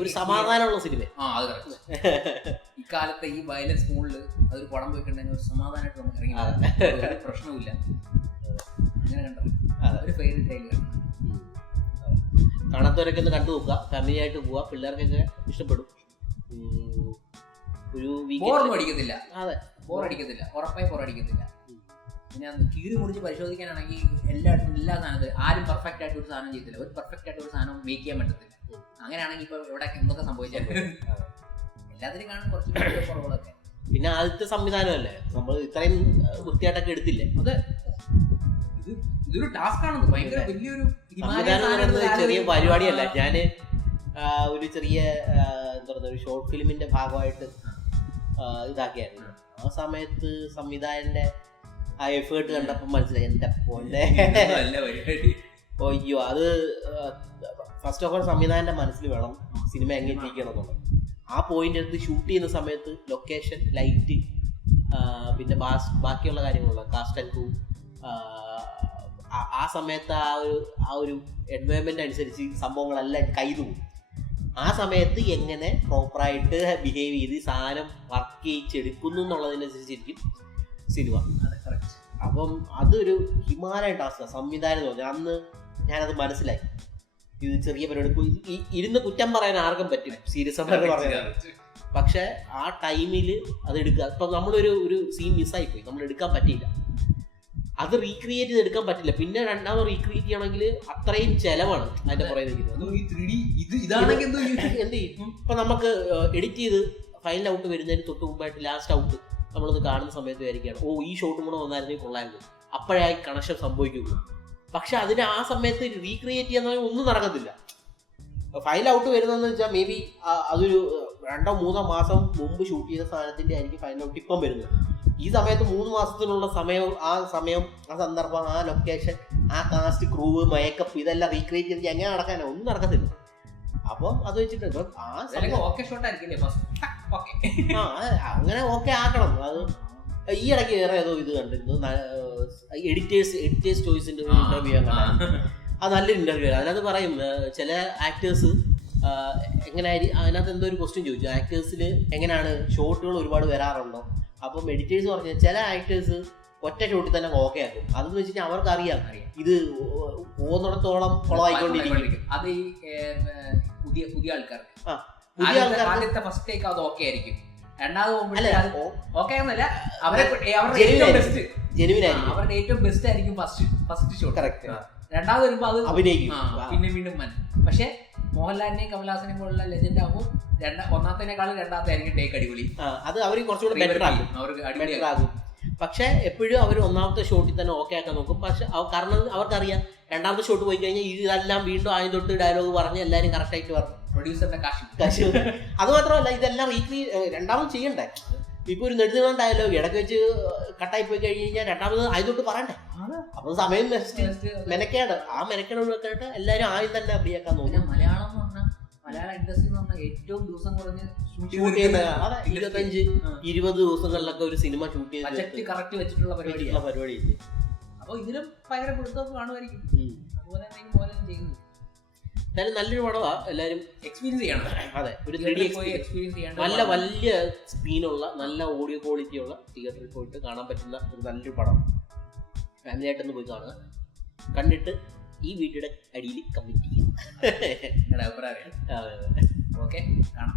ഒരു സമാധാനമുള്ള സിനിമ. ഇക്കാലത്തെ ഈ വയലൻസ് സ്കൂളിൽ അതൊരു പടം പോയിട്ടുണ്ടെങ്കിൽ ഒരു സമാധാനമായിട്ട് നമുക്ക് ഇറങ്ങി ഒരു പ്രശ്നമില്ല. അങ്ങനെ കണ്ടോ ഒരു ഫേവറേറ്റ് ആയി കാണാത്തവരൊക്കെ ഒന്ന് കണ്ടു നോക്കുക, ഫാമിലി ആയിട്ട് പോവാ, പിള്ളേർക്കൊക്കെ ഇഷ്ടപ്പെടും. ഒരു ബോറൊന്നും അടിക്കത്തില്ല. അതെ, ബോറടിക്കത്തില്ല, ഉറപ്പായി ബോറടിക്കത്തില്ല. പിന്നെ കീറി മുറിച്ച് പരിശോധിക്കാനാണെങ്കിൽ എല്ലാ സാധനത്തിലും ആരും പെർഫെക്റ്റ് ആയിട്ട് ഒരു സാധനം ചെയ്തില്ല. ഒരു പെർഫെക്റ്റ് ആയിട്ട് ഒരു സാധനം മേക്ക് ചെയ്യാൻ പറ്റത്തില്ല. അങ്ങനെയാണെങ്കിൽ ഇപ്പൊ ഇവിടെ എന്തൊക്കെ സംഭവിച്ചാൽ എല്ലാത്തിനും കാണും കുറച്ച് കുറവുകളൊക്കെ. പിന്നെ ആദ്യത്തെ സംവിധാനമല്ലേ, നമ്മൾ ഇത്രയും വൃത്തിയായിട്ടൊക്കെ എടുത്തില്ലേ. അതെ, ഇതൊരു ടാസ്ക് ആണ്, ഭയങ്കര വലിയൊരു ചെറിയ പരിപാടിയല്ല. ഒരു ചെറിയ എന്താ പറയുക ഒരു ഷോർട്ട് ഫിലിമിന്റെ ഭാഗമായിട്ട് ഇതാക്കിയായിരുന്നു. ആ സമയത്ത് സംവിധായകന്റെ ആ എഫേർട്ട് കണ്ടപ്പോൾ മനസ്സിലായി എന്റെ പോലെ അയ്യോ അത് ഫസ്റ്റ് ഓഫ് ഓൾ സംവിധായകന്റെ മനസ്സിൽ വേണം സിനിമ എങ്ങനെ ഇരിക്കണം എന്നുള്ളത്. ആ പോയിന്റ് എടുത്ത് ഷൂട്ട് ചെയ്യുന്ന സമയത്ത് ലൊക്കേഷൻ, ലൈറ്റ്, പിന്നെ ബാക്കിയുള്ള കാര്യങ്ങളുള്ള കാസ്റ്റ് ആൻഡ് ക്രൂ, ആ സമയത്ത് ആ ഒരു എൻവയോൺമെന്റ് അനുസരിച്ച് സംഭവങ്ങളെല്ലാം കൈതുപോകും. ആ സമയത്ത് എങ്ങനെ പ്രോപ്പറായിട്ട് ബിഹേവ് ചെയ്ത് സാധനം വർക്ക് ചെയ്യിച്ചെടുക്കുന്നു എന്നുള്ളതിനനുസരിച്ചിരിക്കും സിനിമ. അപ്പം അതൊരു ഹിമാലയൻ ടാസ്ക് സംവിധാനം തോന്നി. അന്ന് ഞാനത് മനസ്സിലായി. ഇത് ചെറിയ പരിപാടി ഇരുന്ന് കുറ്റം പറയാൻ ആർക്കും പറ്റും, സീരിയസ് ആയിട്ട് പറയാൻ. പക്ഷെ ആ ടൈമിൽ അത് എടുക്കുക. ഇപ്പം നമ്മളൊരു സീൻ മിസ്സായിപ്പോയി, നമ്മൾ എടുക്കാൻ പറ്റിയില്ല, അത് റീക്രിയേറ്റ് ചെയ്ത് എടുക്കാൻ പറ്റില്ല. പിന്നെ രണ്ടാമത് റീക്രിയേറ്റ് ചെയ്യണമെങ്കിൽ അത്രയും ചെലവാണ് അതിന്റെ പുറകെ എന്ത് ചെയ്യും. ഇപ്പൊ നമുക്ക് എഡിറ്റ് ചെയ്ത് ഫൈനൽ ഔട്ട് വരുന്നതിന് തൊട്ട് മുമ്പായിട്ട് ലാസ്റ്റ് ഔട്ട് നമ്മളത് കാണുന്ന സമയത്ത് വിചാരിക്കുകയാണ് ഈ ഷോട്ടും കൂടെ വന്നായിരുന്നെങ്കിൽ കൊള്ളായിരുന്നു, അപ്പോഴായി കണക്ഷൻ സംഭവിക്കുന്നു. പക്ഷെ അതിന് ആ സമയത്ത് റീക്രിയേറ്റ് ചെയ്യാൻ ഒന്നും നടക്കത്തില്ല. ഫൈനൽ ഔട്ട് വരുന്നതെന്ന് വെച്ചാൽ മേ ബി അതൊരു 2-3 മാസം മുമ്പ് ഷൂട്ട് ചെയ്ത സാധനത്തിന്റെ ആയിരിക്കും ഫൈനൽ ഔട്ട് ഇപ്പം വരുന്നത്. ഈ സമയത്ത് 3 മാസത്തിനുള്ള സമയം, ആ സന്ദർഭം, ആ ലൊക്കേഷൻ, ആ കാസ്റ്റ്, ക്രൂ, മേക്കപ്പ് ഇതെല്ലാം റീക്രിയേറ്റ് ചെയ്ത് എങ്ങനെ നടക്കാനോ ഒന്നും നടക്കത്തില്ല. അപ്പം അത് വെച്ചിട്ട് അങ്ങനെ ഓക്കെ ആക്കണം. അത് ഈ ഇടയ്ക്ക് വേറെ ഏതോ ഇത് കണ്ടിരുന്നു, എഡിറ്റേഴ്സ് ചോയ്സിന്റെ ഒരു ഇന്റർവ്യൂ കണ്ടായിരുന്നു. അത് നല്ലൊരു ഇന്റർവ്യൂ ആണ്. അതിനകത്ത് പറയും ചില ആക്ടേഴ്സ് എങ്ങനെ, അതിനകത്ത് എന്തോ ഒരു ക്വസ്റ്റ്യൻ ചോദിച്ചു, ആക്ടേഴ്സിൽ എങ്ങനെയാണ് ഷോട്ടുകൾ ഒരുപാട് വരാറുണ്ടോ. അപ്പം എഡിറ്റേഴ്സ് പറഞ്ഞാൽ ചില ആക്ടേഴ്സ് ഒറ്റ ഷോട്ടിൽ തന്നെ ഓക്കെ ആക്കും. അതെന്ന് വെച്ചിട്ട് അവർക്ക് അറിയാം ഇത് പോകുന്നിടത്തോളം കുളമായിക്കൊണ്ടിരിക്കും. അത് ഈ പുതിയ ആൾക്കാർക്ക് ആദ്യത്തെ ഫസ്റ്റ് ടേക്ക് അത് ഓക്കെ ആയിരിക്കും, രണ്ടാമത് ഓക്കെ എന്നല്ല, അവരുടെ ഏറ്റവും ബെസ്റ്റ് ആയിരിക്കും ഫസ്റ്റ് ഷോട്ട്. രണ്ടാമത് വരുമ്പോ അത് അഭിനയിക്കും, പിന്നെ വീണ്ടും പക്ഷെ മോഹൻലാലിനെയും കമൽഹാസനെയും പോലുള്ള ലെജൻഡ് ആകുമ്പോൾ ഒന്നാമത്തേക്കാളും രണ്ടാമത്തെ ആയിരിക്കും ടേക്ക് അടിപൊളി. അത് അവർ കുറച്ചുകൂടെ ബെറ്റർ ആകും. പക്ഷെ എപ്പോഴും അവർ ഒന്നാമത്തെ ഷോട്ടിൽ തന്നെ ഓക്കെ ആക്കാൻ നോക്കും. പക്ഷെ കാരണം അവർക്കറിയാം രണ്ടാമത്തെ ഷോട്ട് പോയി കഴിഞ്ഞാൽ ഇതെല്ലാം വീണ്ടും ആദ്യം തൊട്ട് ഡയലോഗ് പറഞ്ഞ് എല്ലാവരും കറക്റ്റ് ആയിട്ട് പറഞ്ഞു. പ്രൊഡ്യൂസറിന്റെ കാശ് അത് മാത്രമല്ല, ഇതെല്ലാം രണ്ടാമത് ചെയ്യണ്ടേ. ഇപ്പൊ ഒരു നെടുനീളം ഡയലോഗ് ഇടയ്ക്ക് വെച്ച് കട്ടായി പോയി കഴിഞ്ഞ് കഴിഞ്ഞാൽ രണ്ടാമത് ആദ്യം തൊട്ട് പറയണ്ടേ. അപ്പൊ സമയം മെനക്കേട്. ആ മെനക്കേട് ഒഴിവാക്കാനായിട്ട് എല്ലാവരും ആദ്യം തന്നെ അഭിനയിക്കാൻ നോക്കും. മലയാള ഇൻഡസ്ട്രി എന്ന് പറഞ്ഞാൽ ഏറ്റവും ദിവസം കുറഞ്ഞ് ഷൂട്ട് ചെയ്യുന്ന 25-20 ദിവസങ്ങളിലൊക്കെ ഒരു സിനിമ ഷൂട്ട് ചെയ്ത് കറക്റ്റ് വെച്ചിട്ടുള്ള പരിപാടി. അപ്പൊ ഇതിലും ഭയങ്കര പിടുത്തമൊക്കെ കാണുമായിരിക്കും. അതുപോലെ ചെയ്യുന്നു. എന്തായാലും നല്ലൊരു പടമാ, എല്ലാവരും എക്സ്പീരിയൻസ് ചെയ്യണം. അതെ, ഒരു 3D എക്സ്പീരിയൻസ് ചെയ്യണം. നല്ല വലിയ സ്ക്രീനുള്ള, നല്ല ഓഡിയോ ക്വാളിറ്റി ഉള്ള തിയേറ്ററിൽ പോയിട്ട് കാണാൻ പറ്റുന്ന ഒരു നല്ലൊരു പടം. ഫാമിലി ആയിട്ടൊന്ന് പോയി കാണുക. കണ്ടിട്ട് ഈ വീഡിയോയുടെ അടിയിൽ കമന്റ് ചെയ്യാം. അഭിപ്രായം. ഓക്കെ, കാണാം.